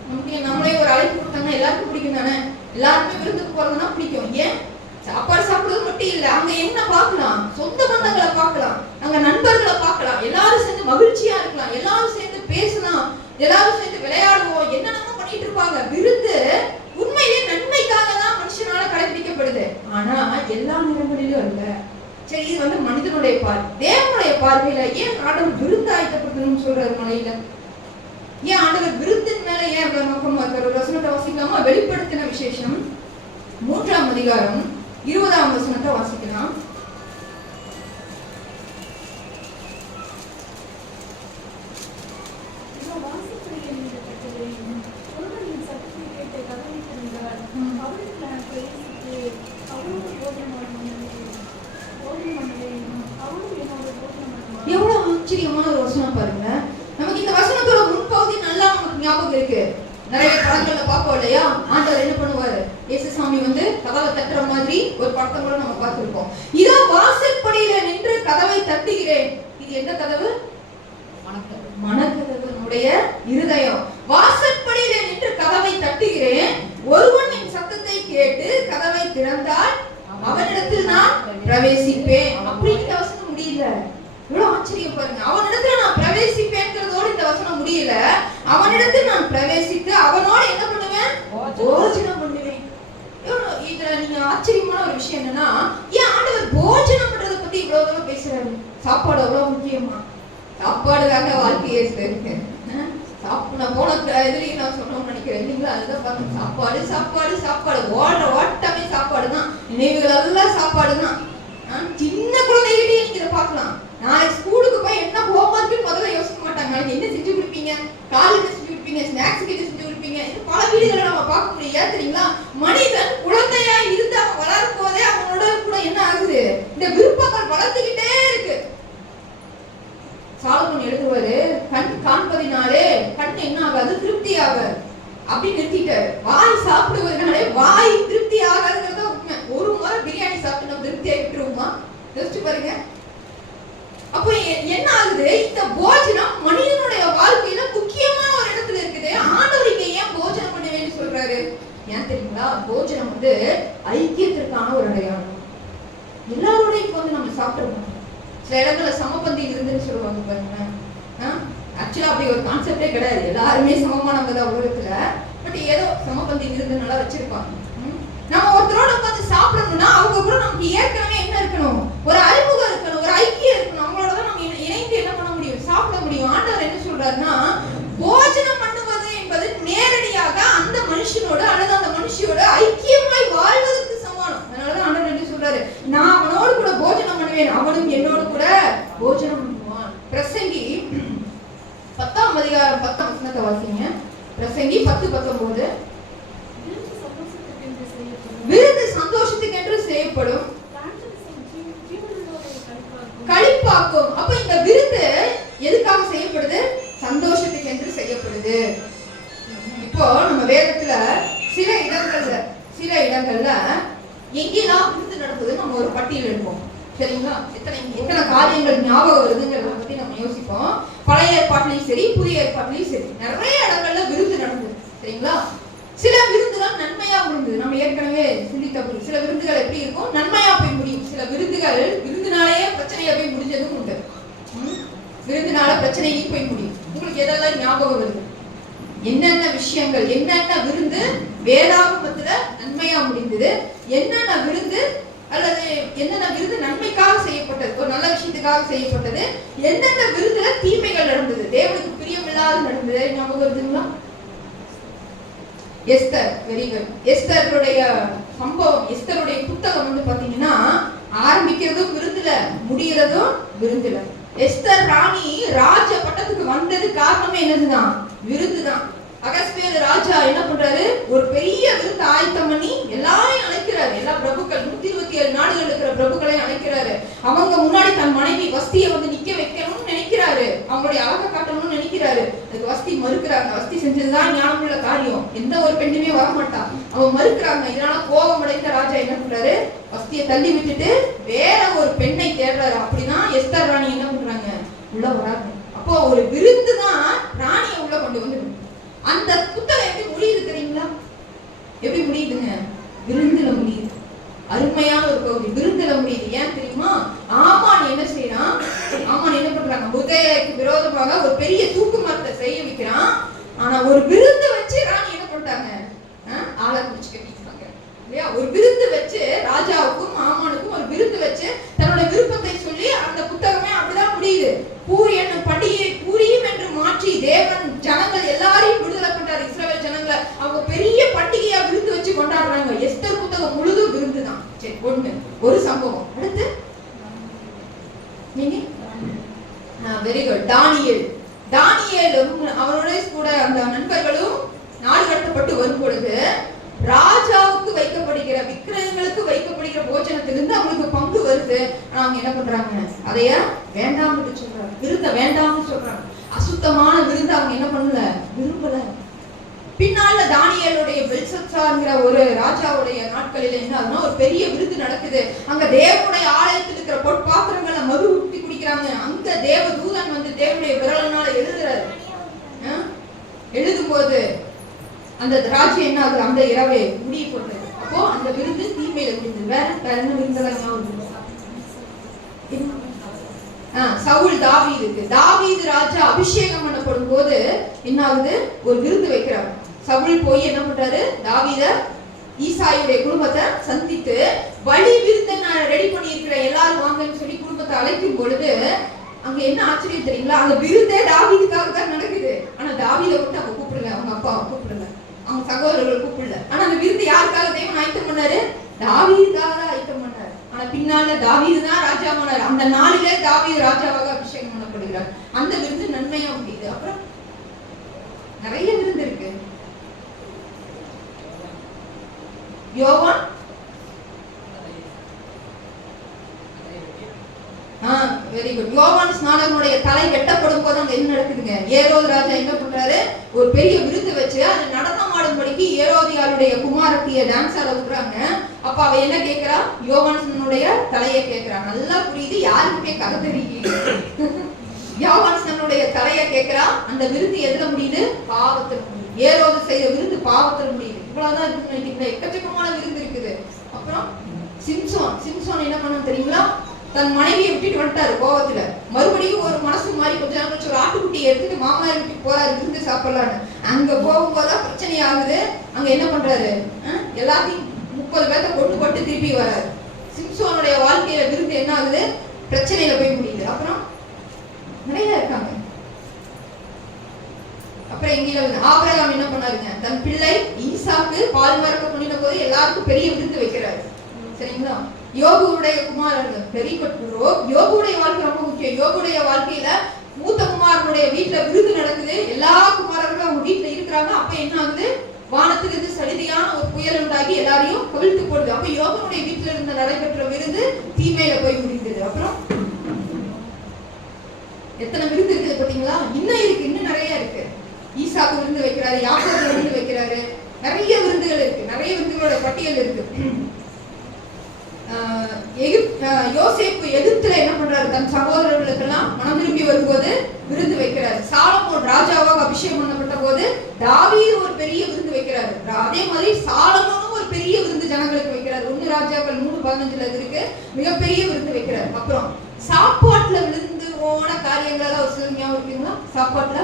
நம்மளே ஒரு அழைப்பு கொடுத்தாங்க, எல்லாருக்கும் பிடிக்கும் தானே. எல்லாருக்குமே விருந்துக்கு போறதுன்னா பிடிக்கும். ஏன், சாப்பாடு சாப்பிடுறது மட்டும் இல்ல, அங்க என்ன பார்க்கலாம், சொந்த பந்தங்களை பார்க்கலாம், அங்க நண்பர்களை பார்க்கலாம், எல்லாரும் சேர்ந்து மகிழ்ச்சியா இருக்கலாம், எல்லாரும் சேர்ந்து பேசலாம், எல்லாரும் சேர்ந்து விளையாடுவோம், என்னென்னமோ பண்ணிட்டு இருப்பாங்க. விருந்து உண்மையிலே நன்மைக்காக தான் மனுஷனால கடைபிடிக்கப்படுது. ஆனா எல்லா நேரங்களிலும் இல்ல. சரி, இது மனிதனுடைய பார்வை. தேவனுடைய பார்வையில ஏன் ஆண்டவர் விருந்து ஆயத்தப்படுத்தணும்னு சொல்றாரு மலையில? ஏன் ஆண்டவர் விருந்தின் மேல ஏன் நோக்கமா இருக்காரு? ஒரு வசனத்தை வாசிக்கலாமா? வெளிப்படுத்தின விசேஷம் 3ஆம் அதிகாரம் 20ஆம் வசனத்தை வாசிக்கலாம். எவ்வளவு ஆச்சரியமான ஒரு வசனம் பாருங்க. நமக்கு இந்த வசனத்தோட முன்பகுதி நல்லா நமக்கு ஞாபகம் இருக்கு. நிறைய படங்கள்ல பார்ப்போம் இல்லையா, ஆண்டவர் என்ன பண்ணுவாரு, இயேசுசாமி கதவை தட்டுற மாதிரி ஒரு படத்தை கூட நம்ம பார்த்திருப்போம். இதோ வாசற்படியில நின்று கதவை தட்டுகிறேன். இது எந்த கதவு? மனக்கதவு, நம்முடைய இருதயம். வாசற்படியில நின்று கதவை தட்டுகிறேன், ஒருவன் என் சத்தத்தை கேட்டு கதவை திறந்தால் அவனிடத்தில் நான் பிரவேசிப்பேன். அப்படின்னு இந்த வசனம் முடியல. இவ்வளவு ஆச்சரியம் பாருங்க. அவனிடத்துல நான் பிரவேசிப்பேன்ங்கிறதோடு இந்த வசனம் முடியல. அவனிடத்தில் நான் பிரவேசித்து அவனோட என்ன பண்ணுவேன், போஜனம் பண்ணுவேன். இதுல நீங்க ஆச்சரியமான ஒரு விஷயம் என்னன்னா, ஏன் ஆண்டவர் போஜனம் பண்றதை பத்தி இவ்வளவு தூரம் பேசுறாரு? சாப்பாடு அவ்வளவு முக்கியமா? சாப்பாடுக்காக வாழ்க்கையே இருக்கு. நான் போன இதுலயும் நான் சொல்லணும்னு நினைக்கிறேன் இல்லைங்களா. அதுதான் பார்த்தேன், சாப்பாடு சாப்பாடு சாப்பாடு, ஓடுற ஓட்டமே சாப்பாடு தான், நினைவுகள் எல்லாம் சாப்பாடு தான். சின்ன குழந்தைகிட்டே நீங்க இதை பார்க்கலாம். நாளைக்கு ஸ்கூலுக்கு போய் என்ன ஹோம்ஒர்க் முதல்ல யோசிக்க மாட்டாங்க. நாளைக்கு என்ன செஞ்சு கொடுப்பீங்க, காலையில என்ன செஞ்சு கொடுப்பீங்க, கொடுப்பீங்க, ஸ்நாக்ஸ் கிட்ட செஞ்சு கொடுப்பீங்க. பல வீடுகளை நம்ம பார்க்க முடியாது தெரியுங்களா? மனிதன் குழந்தையா இருந்து அவன் வளரும் போதே அவனோட கூட என்ன ஆகுது, இந்த விருப்பங்கள் வளர்த்துக்கிட்டே இருக்கு. சாலமோன் எழுதுவாரு, கண் காண்பதினாலே கண் என்ன ஆகாது, திருப்தி ஆகாது அப்படி நிறுத்திட்டாரு. வாய் சாப்பிடுவதனாலே வாய் திருப்தி ஆகாதுங்கிறத உண்மை. ஒரு முறை பிரியாணி சாப்பிட்டு நம்ம திருப்தி ஆகிட்டுருவோமா? யோசிச்சு பாருங்க. அப்போ என்ன ஆகுது, இந்த போஜனம் மனிதனுடைய வாழ்க்கையில முக்கியமான ஒரு இடத்துல இருக்குது. ஆண்டவர் இங்க ஏன் போஜனம் பண்ணுவேன்னு சொல்றாரு? ஏன் தெரியுங்களா? போஜனம் வந்து ஐக்கியத்திற்கான ஒரு அடையாளம். எல்லாரோடையும் இப்ப வந்து நம்ம சாப்பிட்டுருக்கோம். சில இடங்கள்ல சமபந்தி விருந்துன்னு சொல்லுவாங்க பாருங்களேன். ஆக்சுவலா அப்படி ஒரு கான்செப்டே கிடையாது. எல்லாருமே சமமானவங்க தான் உலகத்துல. பட் ஏதோ சமபந்தி விருந்து நல்லா வச்சிருப்பாங்க. நம்ம ஒருத்தரோட உட்காந்து சாப்பிடணும்னா அவங்க கூட நமக்கு ஏற்கனவே என்ன இருக்கணும், ஒரு அறிமுகம் இருக்கணும், ஒரு ஐக்கியம் இருக்கணும். அவங்களோட தான் நம்ம இணைந்து என்ன பண்ண முடியும், சாப்பிட முடியும். ஆண்டவர் என்ன சொல்றாருன்னா, போஜனம் பண்ணுவது என்பது நேரடியாக அந்த மனுஷனோட அல்லது அந்த மனுஷியோட ஐக்கியமாய் வாழ்வதற்கு சமானம். அதனாலதான் ஆண்டவர் என்ன சொல்றாரு, நான் அவனோடு கூட போஜனம் பண்ணுவேன், அவனும் என்னோடு கூட போஜனம் பண்ணுவான். பிரசங்கி 10ஆம் அதிகாரம் 10ஆம் வசனத்தை வாசிங்க. பிரசங்கி 10:19. விருந்து சந்தோஷத்துக்கு என்று செய்யப்படும், களிப்பாக்கும். அப்ப இந்த விருந்து எதுக்காக செய்யப்படுது? சந்தோஷத்துக்கு என்று செய்யப்படுது. இப்போ நம்ம வேதத்துல சில இடங்கள்ல எங்கெல்லாம் விருந்து நடக்குது நம்ம ஒரு பட்டியல் எடுப்போம். சரிங்களா? எத்தனை காரியங்கள் ஞாபகம் வருதுங்கிறத பத்தி நம்ம யோசிப்போம். பழைய ஏற்பாட்டிலையும் சரி புதிய ஏற்பாட்டிலையும் சரி நிறைய இடங்கள்ல விருந்து நடந்தது. சரிங்களா? சில விருந்துகள் நன்மையா முடிந்தது. நம்ம ஏற்கனவே சிந்தித்தபடி சில விருந்துகள் எப்படி இருக்கும், நன்மையா போய் முடியும். சில விருந்துகள் விருந்தினாலேயே பிரச்சனையா போய் முடிஞ்சதும் உண்டு. விருந்தினால பிரச்சனையும் போய் முடியும். உங்களுக்கு எதெல்லாம் ஞாபகம் வருது? என்னென்ன விஷயங்கள், என்னென்ன விருந்து வேதாகமத்துல நன்மையா முடிந்தது, என்னென்ன விருந்து அல்லது என்னென்ன விருந்து நன்மைக்காக செய்யப்பட்டது, ஒரு நல்ல விஷயத்துக்காக செய்யப்பட்டது, என்னென்ன விருந்துல தீமைகள் நடந்தது, தேவனுக்கு பிரியமில்லாத நடந்தது, ஞாபகம் வருதுங்களா? Esther, very good. எஸ்தருடைய சம்பவம், எஸ்தருடைய புத்தகம் வந்து பாத்தீங்கன்னா ஆரம்பிக்கிறதும் விருந்துல, முடிகிறதும் விருந்துல. எஸ்தர் ராணி ராஜ பட்டத்துக்கு வந்தது காரணமே என்னதுதான், விருந்துதான். அகஸ்வேரு ராஜா என்ன பண்றாரு, ஒரு பெரிய விருந்து ஆயத்தம் பண்ணி எல்லாரையும் அழைக்கிறாரு. எல்லா பிரபுக்கள் 127 நாடுகள் இருக்கிற பிரபுக்களையும் அழைக்கிறாரு. அவங்க முன்னாடி தன் மனைவி வஸ்தியை வந்து நிக்க வைக்கணும்னு நினைக்கிறாரு, அவங்களுடைய அழகை காட்டணும்னு நினைக்கிறாரு. அதுக்கு வஸ்தி மறுக்கிறாங்க. வஸ்தி செஞ்சதுதான் ஞானமுள்ள காரியம், எந்த ஒரு பெண்ணுமே வரமாட்டான். அவங்க மறுக்கிறாங்க. இதனால கோபம் அடைந்த ராஜா என்ன பண்றாரு, வஸ்தியை தள்ளி விட்டுட்டு வேற ஒரு பெண்ணை தேடுறாரு. அப்படின்னா எஸ்தர் ராணி என்ன பண்றாங்க, உள்ள வராங்க. அப்போ ஒரு விருந்து தான் ராணியை உள்ள கொண்டு வந்து. அந்த புத்தகம் எப்படி முடியுது தெரியுங்களா? எப்படி முடியுதுங்க? விருந்துல முடியுது. அருமையான ஒரு பகுதி விருந்துல முடியுது. ஏன் தெரியுமா? ஆமான் என்ன செய்யறான், ஆமான் என்ன பண்றாங்க, முர்தெகாய்க்கு விரோதமாக ஒரு பெரிய தூக்கு மரத்தை செய்ய வைக்கிறான். ஆனா ஒரு விருந்து வச்சு ராணி என்ன பண்ணிட்டாங்க, ஆளை குடிச்சு கட்டிட்டாங்க இல்லையா? ஒரு விருந்து வச்சு ராஜாவுக்கும் ஆமானுக்கும் ஒரு விருந்து வச்சு தன்னோட விருப்பத்தை சொல்லி அந்த புத்தகமே அப்படிதான் முடியுது. பூரி என்னும் பண்டிகையை பூரியும் என்று மாற்றி தேவன் ஜனங்கள் எல்லாரையும் விடுதலை பண்றாரு. இஸ்ரவேல் ஜனங்களை அவங்க பெரிய பண்டிகையா விருந்து வச்சு கொண்டாடுறாங்க. எஸ்தர் புத்தகம் முழுதும் விருந்து தான். சரி, ஒண்ணு ஒரு சம்பவம். அடுத்து நீங்க வெரி குட். தானியேலும் அவரோட கூட அந்த நண்பர்களும் நாடு கடத்தப்பட்டு வரும் பொழுது ராஜாவுக்கு வைக்கப்படுகிற விக்கிரகங்களுக்கு வைக்கப்படுகிற போஜனத்திலிருந்து அவங்களுக்கு பங்கு வருது. ஆனா அவங்க என்ன பண்றாங்க, அதைய வேண்டாம்னு சொல்றாங்க, விருந்த வேண்டாம்னு சொல்றாங்க. அசுத்தமான விருந்து அவங்க என்ன பண்ணல, விரும்பல. பின்னால தானியேலுடைய பெல்ஷத்சார்ங்கிற ஒரு ராஜாவுடைய நாட்களில் என்ன ஆகுதுன்னா ஒரு பெரிய விருந்து நடக்குது. அங்க தேவனுடைய ஆலயத்தில் இருக்கிற பொற்பாத்திரங்களை மது ஊற்றி குடிக்கிறாங்க. அங்க தேவ தூதன் வந்து தேவனுடைய விரலனால எழுதுறாரு. எழுதும் போது அந்த ராஜ்யம் என்ன ஆகுது, அந்த இரவே முடிய போட்டது. அப்போ அந்த விருந்து தீமையில முடிந்தது. வேற என்ன விருந்தெல்லாம் சவுல் தாவீது ராஜா அபிஷேகம் பண்ணப்படும் போது என்ன ஆகுது, ஒரு விருந்து வைக்கிறார். சவுல் போய் என்ன பண்றாரு, தாவீத ஈசாயுடைய குடும்பத்தை சந்தித்து வழி விருந்தை நான் ரெடி பண்ணி இருக்கிறேன், எல்லாரும் வாங்கன்னு சொல்லி குடும்பத்தை அழைக்கும் பொழுது அங்க என்ன ஆச்சரியம் தெரியுங்களா, அந்த விருந்தே தாவீதுக்காக தான் நடக்குது. ஆனா தாவீதை விட்டு அவங்க கூப்பிடல, அவங்க அப்பாவை கூப்பிடல, அவங்க சகோதரர்கள் கூப்பிடல. ஆனா அந்த விருந்து யாருக்காக தேவன் ஆயத்தம் பண்ணாரு, தாவீதுக்காக தான் ஆயத்தம் பண்ணாரு. ஆனா பின்னால தாவீது தான் ராஜாவானார். அந்த நாளிலே தாவீது ராஜாவாக அபிஷேகம் பண்ணப்படுகிறார். அந்த விருந்து நன்மையா முடியுது. அப்புறம் நிறைய விருந்து யோவான் வெரி குட். யோவான் ஸ்நானகனுடைய தலை வெட்டப்படும் போது அங்க என்ன நடக்குதுங்க? ஏரோது ராஜா என்ன பண்றாரு? ஒரு பெரிய விருந்து வச்சு அது நடனம் ஆடும்படிக்கு ஏரோதியாளுடைய குமாரத்திய டான்ஸ் ஆட விடுறாங்க. அப்ப அவ என்ன கேக்குறா? யோவான்சனுடைய தலையை கேக்குறா. நல்லா புரியுது, யாருக்குமே கதை தெரியல. யோவான்சனுடைய தலையை கேக்குறா. அந்த விருந்து எதுல முடியுது? பாவத்துல முடியுது. ஏரோது செய்த விருந்து பாவத்துல முடியுது. இவ்வளவுதான் இருக்குன்னு நினைக்கிறீங்களா? எக்கச்சக்கமான விருந்து இருக்குது. அப்புறம் சிம்சோன் என்ன பண்ண தெரியுங்களா? தன் மனைவியை விட்டுட்டு வந்துட்டாரு கோவத்துல. மறுபடியும் ஒரு மனசு மாதிரி கொஞ்ச நாள் கழிச்சு ஒரு ஆட்டுக்குட்டியை எடுத்துட்டு மாமனார் வீட்டுக்கு போறாரு விருந்து சாப்பிடலான்னு. அங்க போகும்போதுதான் பிரச்சனை ஆகுது. அங்க என்ன பண்றாரு? எல்லாத்தையும் 30 பேர்த்த கொண்டு போட்டு திருப்பி வராரு. சிம்சோனுடைய வாழ்க்கையில விருந்து என்ன ஆகுது? பிரச்சனையில போய் முடியுது. அப்புறம் நிறைய இருக்காங்க. அப்புறம் எங்கேயும் ஆபிரகாம் என்ன பண்ணாருங்க? தன் பிள்ளை ஈசாக்கு பால் மறக்க பண்ணின போது எல்லாருக்கும் பெரிய விருந்து வைக்கிறாரு. சரிங்களா? யோபுடைய குமாரர்கள் வெரி குட். யோபுடைய வாழ்க்கை ரொம்ப முக்கியம். யோபுடைய வாழ்க்கையில மூத்த குமாரனுடைய வீட்டுல விருந்து நடக்குது. எல்லா குமாரர்களும் அவங்க வீட்டுல இருக்கிறாங்க. அப்ப என்ன ஆகுது? வானத்திலிருந்து சடிதியான ஒரு புயல் உண்டாகி எல்லாரையும் கவிழ்த்து போடுது. அப்ப யோபனுடைய வீட்டுல இருந்து நடைபெற்ற விருந்து தீமையில போய் முடிந்தது. அப்புறம் எத்தனை விருந்து இருக்குது பாத்தீங்களா? இன்னும் இருக்கு, இன்னும் நிறைய இருக்கு. ஈசாக்கு விருந்து வைக்கிறாரு, யாக்கோபு விருந்து வைக்கிறாரு. நிறைய விருந்துகள் இருக்கு. நிறைய விருந்துகளோட பட்டியல் இருக்கு. யோசேப்பு எகிப்துல என்ன பண்றாரு? தன் சகோதரர்களுக்கெல்லாம் மனம் திரும்பி வரும்போது விருந்து வைக்கிறாரு. சாலமோன் ராஜாவாக அபிஷேகம் பண்ணப்பட்ட போது தாவீது ஒரு பெரிய விருந்து வைக்கிறாரு. அதே மாதிரி சாலமோனும் ஒரு பெரிய விருந்து ஜனங்களுக்கு வைக்கிறாரு. 1 ராஜாக்கள் 3:15 இருக்கு. மிகப்பெரிய விருந்து வைக்கிறாரு. அப்புறம் சாப்பாட்டுல விழுந்து போன காரியங்கள் ஒரு சில ஞாபகம் இருக்குங்களா? சாப்பாட்டுல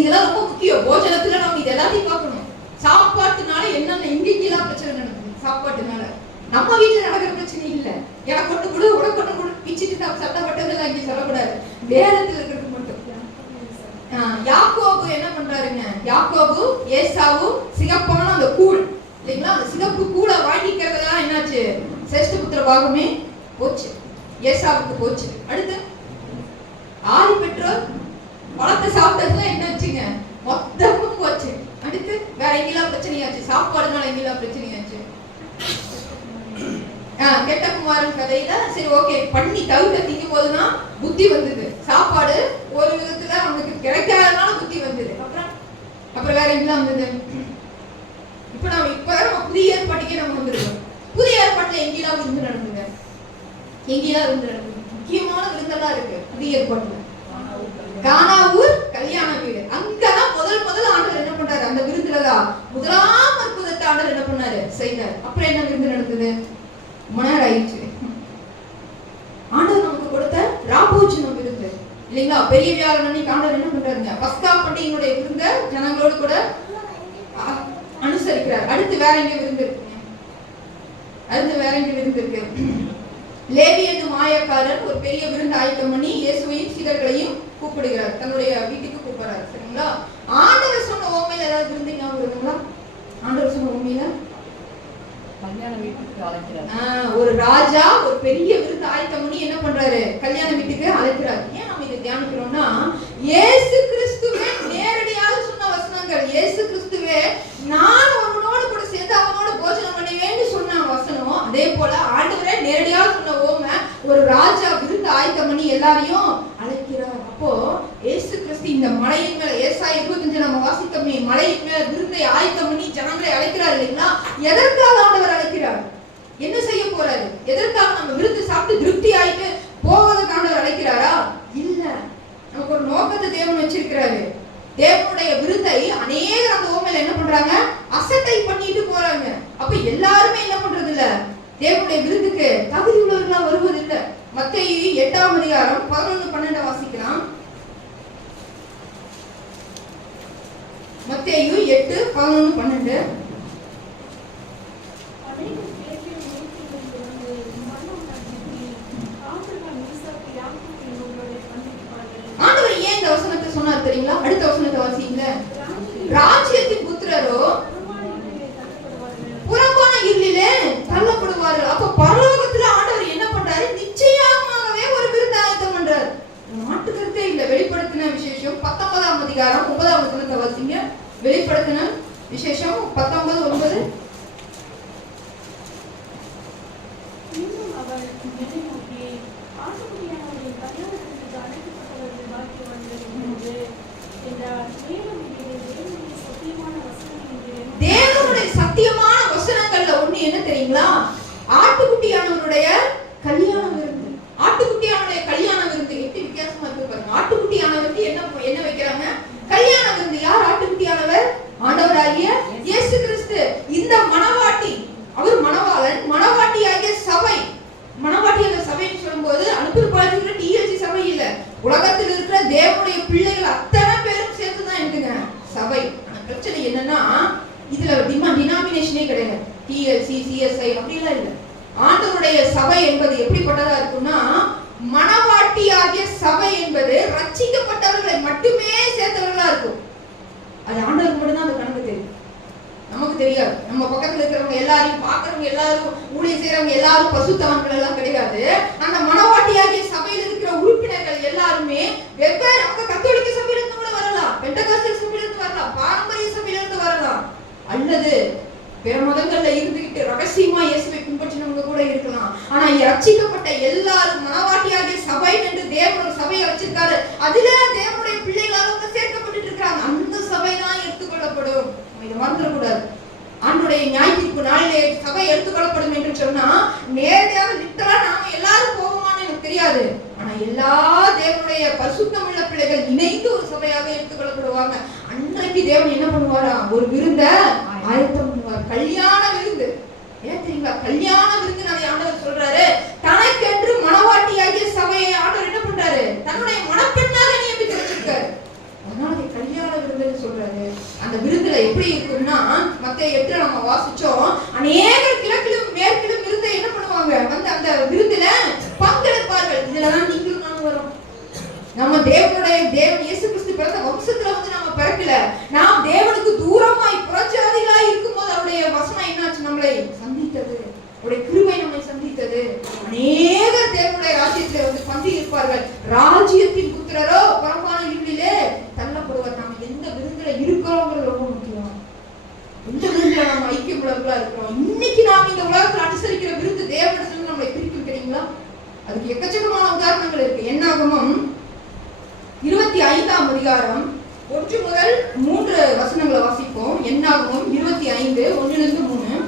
இதெல்லாம் ரொம்ப முக்கியம். போஜனத்துல நம்ம இது எல்லாத்தையும் பார்க்கணும். சாப்பாட்டுனால என்னென்ன இங்கெல்லாம் பிரச்சனை நடக்குது? சாப்பாட்டுனால நம்ம வீட்டுல நடக்கிற பிரச்சனை இல்ல. எனக்கு கொண்டு கூட உனக்கு கொண்டு கூட பிச்சுட்டு சட்டப்பட்டதெல்லாம் இங்க சொல்லக்கூடாது. வேதத்துல இருக்கிறது மட்டும். யாக்கோபு என்ன பண்றாருங்க? யாக்கோபு ஏசாவும் சிகப்பான அந்த கூழ் இல்லைங்களா? அந்த சிகப்பு கூழை வாங்கிக்கிறதெல்லாம் என்னாச்சு? சிரேஷ்ட புத்திர பாகமே போச்சு, ஏசாவுக்கு போச்சு. அடுத்து ஆதி பெற்றோர் பழத்தை சாப்பிட்டதுல என்னாச்சுங்க? மொத்தமும் போச்சு. அடுத்து வேற எங்கெல்லாம் பிரச்சனையாச்சு? சாப்பாடுனால எங்கெல்லாம் பிரச்சனையாச்சு? கெட்ட குமாரன் கதையில சரி ஓகே பண்ணி தவிர்க்க திங்கும் போதுதான் புத்தி வந்தது. சாப்பாடு ஒரு விதத்துல அவனுக்கு கிடைக்காதனால புத்தி வந்தது. அப்புறம் வேற எங்கெல்லாம் வந்தது? இப்ப புதிய ஏற்பாட்டுக்கே நம்ம வந்துருக்கோம். புதிய ஏற்பாட்டுல எங்கெல்லாம் விருந்து நடந்தது? எங்கெல்லாம் விருந்து நடந்தது? முக்கியமான விருந்தெல்லாம் இருக்கு புதிய ஏற்பாட்டுல. கானாவூர் கல்யாண வீடு. அங்கதான் முதல் ஆண்டவர் என்ன பண்றாரு? அந்த விருந்துலதான் முதலாம் அற்புதத்தை ஆண்டவர் என்ன பண்ணாரு? செய்தார். அப்புறம் என்ன விருந்து நடந்தது? மணர் ஆயிடுச்சு. ஆண்டவர் நமக்கு கொடுத்த ராபோஜனம் விருந்து இல்லைங்களா? பெரிய வியாழன் அன்னைக்கு ஆண்டவர் என்ன பண்றாருங்க? பஸ்கா பண்டிகையினுடைய விருந்த ஜனங்களோடு கூட அனுசரிக்கிறார். அடுத்து வேற எங்க விருந்து இருக்கு? லேவி என்னும் மாயக்காரன் ஒரு பெரிய விருந்து ஆயத்தம் பண்ணி இயேசுவையும் சீடர்களையும் கூப்பிடுகிறார். தன்னுடைய வீட்டுக்கு கூப்பிடுறாரு. சரிங்களா? ஆண்டவர் சொன்ன ஓமையில ஏதாவது விருந்து ஞாபகம் இருக்குங்களா? ஆண்டவர் சொன்ன ஓமையில கல்யாண வீட்டுக்கு அழைக்கிறார். ஒரு ராஜா ஒரு பெரிய விருந்து ஆயத்தம் பண்ணி என்ன பண்றாரு? கல்யாண வீட்டுக்கு அழைக்கிறார். ஏன் நம்ம இதை தியானிக்கிறோம்னா, இயேசு கிறிஸ்துவே நேரடியாக சொன்ன வசனங்கள். இயேசு கிறிஸ்துவே நான் அவனோடு கூட சேர்ந்து அவனோட போஜனம் பண்ணுவேன்னு சொன்ன வசனம். அதே போல ஆண்டவரே நேரடியாக சொன்ன ஓமை, ஒரு ராஜா விருந்து ஆயத்தம் பண்ணி எல்லாரையும் அழைக்கிறார். அப்போ இயேசு கிறிஸ்து இந்த மலையின் மேல ஏசாயா 25 நம்ம வாசித்தோமே, மலையின் மேல விருந்தை ஆயத்தம் பண்ணி ஜனங்களை அழைக்கிறார் இல்லைங்களா? எதற்காக ஆண்டவர் அழைக்கிறார்? என்ன செய்ய போறாரு? எதற்காக? நம்ம விருந்து சாப்பிட்டு திருப்தி ஆயிட்டு போவதற்கு ஆண்டவர் அழைக்கிறாரா? இல்ல. நமக்கு ஒரு நோக்கத்தை தேவன் வச்சிருக்கிறாரு. தேவனுடைய விருந்தை அநேகர் அந்த ஓமையில என்ன பண்றாங்க? அசட்டை பண்ணிட்டு போறாங்க. அப்ப எல்லாருமே என்ன பண்றது இல்ல? தேவனுடைய விருந்துக்கு தகுதி உள்ளவர்களா வருவது இல்ல. மத்தேயு 8ஆம் அதிகாரம் 11-12 வாசிக்கலாம். மத்தேயு 8:11-12. ஆண்டவர் ஏன் இந்த வசனத்தை சொன்னார் தெரியுங்களா? அடுத்த வசனத்தை வாசிங்க. ராஜ்யத்தின் புத்திரரோ புறம்பான இருளிலே தள்ளப்படுவார்கள். அப்ப பரலோகத்துல ஆண்டவர் என்ன பண்றாரு? நிச்சயமாகவே ஒரு விருந்து ஆயத்தம் பண்றாரு. மாட்டுக்கருத்தே இல்ல. வெளிப்படுத்தின விசேஷம் 19ஆம் அதிகாரம் 9ஆம் வசனத்தை வாசிங்க. வெளிப்படுத்தின விசேஷம் 19:9. அவள் என்னை நோக்கி, ஆட்டுக்குட்டியானவரின் கல்யாணத்திற்கு அழைக்கப்பட்டவர்கள் பாக்கியவான்கள் என்று என்றார். மேலும் இதிலே தேவனுடைய சத்தியமான வசனம் என்று தேவனுடைய சத்தியமான வசனங்கள்ல ஒண்ணு என்ன தெரியுங்களா? ஆட்டுக்குட்டியானவருடைய கல்யாண விருந்து. ஆட்டுக்குட்டியானுடைய கல்யாண விருந்து எப்படி வித்தியாசமா இருக்கு பாருங்க. ஆட்டுக்குட்டியானவருக்கு என்ன வைக்கிறாங்க? கல்யாண விருந்து. யார் ஆட்டுக்குட்டியானவர்? ஆண்டவராகிய இயேசு கிறிஸ்து. இந்த மணவாட்டி, அவர் மணவாளன், மணவாட்டியாகிய சபை. மணவாட்டியாகிய சபைன்னு சொல்லும்போது அனுப்புற டிஎல்சி சபை இல்ல, உலகத்தில் இருக்கிற தேவனுடைய பிள்ளைகள் அத்தனை பேரும் சேர்த்துதான் இருக்குங்க சபை. ஆனா பிரச்சனை என்னன்னா, இதுல டினாமினேஷனே கிடையாது. டிஎல்சி, சிஎஸ்ஐ அப்படிலாம் இல்ல. ஆண்டவருடைய சபை என்பது எப்படிப்பட்டதா இருக்கும்னா, மணவாட்டியாகிய சபை என்பது ரட்சிக்கப்பட்டவர்களை மட்டுமே சேர்த்தவர்களா இருக்கும். அது ஆண்டவருக்கு மட்டும்தான் அந்த கணக்கு தெரியும், நமக்கு தெரியாது. நம்ம பக்கத்துல இருக்கிறவங்க எல்லாரையும் பாக்குறவங்க எல்லாரும், ஊழியம் செய்யறவங்க எல்லாரும் பசுத்தவான்கள் எல்லாம் கிடையாது. அந்த மணவாட்டியாகிய சபையில் இருக்கிற உறுப்பினர்கள் எல்லாருமே வெவ்வேறு, அவங்க கத்தோலிக்க சபையில இருந்து கூட வரலாம், பெண்டகாஸ்டல் சபையில இருந்து வரலாம், பாரம்பரிய சபையில இருந்து வரலாம், அல்லது பிற மதங்கள்ல இருந்துகிட்டு ரகசியமா இயேசுவை பின்பற்றினவங்க கூட இருக்கலாம். ஆனா ரட்சிக்கப்பட்ட எல்லாரும் மணவாட்டியாகிய சபை என்று தேவன் ஒரு சபையை வச்சிருக்காரு. அதுல தேவனுடைய பிள்ளைகளாக சேர்க்கப்பட்டு இருக்காங்க. அந்த சபை தான் எடுத்துக்கொள்ளப்படும். இதை மறந்துடக்கூடாது. ஆண்டுடைய நியாயத்தீர்ப்பு நாளிலே சபை எடுத்துக்கொள்ளப்படும் என்று சொன்னா, நேரடியாக லிட்டரா நாம எல்லாரும் போவோமான்னு எனக்கு தெரியாது. ஆனா எல்லா தேவனுடைய பரிசுத்தமுள்ள பிள்ளைகள் இணைந்து ஒரு சபையாக எடுத்துக்கொள்ளப்படுவாங்க. அன்றைக்கு தேவன் என்ன பண்ணுவாரா? ஒரு விருந்த ஆயத்தம் பண்ணுவார். கல்யாண விருந்து. ஏன் தெரியுங்களா? கல்யாண விருந்து நிறைய ஆண்டவர் சொல்றாரு. தனக்கென்று மணவாட்டியாகிய சபையை ஆண்டவர் என்ன பண்றாரு? தன்னுடைய மணப்பெண்ணாக நியமித்து வச்சிருக்காரு. அதனால கல்யாண விருந்துன்னு சொல்றாரு. அந்த விருந்துல எப்படி இருக்கும்னா, மத்தேயு 8 நம்ம வாசிச்சோம். அநேகர் கிழக்கிலும் மேற்கிலும் விருந்தை என்ன பண்ணுவாங்க? வந்து அந்த விருந்துல பங்கெடுப்பார்கள். இதுலதான் நீங்களும் நானும் வரோம். நம்ம தேவனுடைய தேவன் இயேசு கிறிஸ்து பிறந்த வம்சத்துல வந்து நம்ம பிறக்கல. நாம் தேவனுக்கு தூரமாய் புறஜாதிகளாய் இருக்கும்போது அவருடைய வசனம் என்னாச்சு? நம்மளை சந்தித்தது, அவருடைய கிருபை நம்மை சந்தித்தது. அநேகர் தேவனுடைய ராஜ்யத்துல வந்து பந்தி இருப்பார்கள். ராஜ்யத்தின் புத்திரரோ புறம்பான இருளிலே தள்ளப்படுவார். நாம எந்த விருந்துல இருக்கிறோங்கிறது ரொம்ப முக்கியம். எந்த விருந்துல நம்ம ஐக்கியம் உள்ளவர்களா இருக்கிறோம். இன்னைக்கு நாம் இந்த உலகத்தில் அனுசரிக்கிற விருந்து தேவனிடத்துல நம்மளை பிரிக்கும் தெரியுங்களா? அதுக்கு எக்கச்சக்கமான உதாரணங்கள் இருக்கு. என்னாகமம் 25ஆம் அதிகாரம் 1 முதல் 3 வசனங்களை வாசிப்போம். என்னாகமம் 25 1 to 3.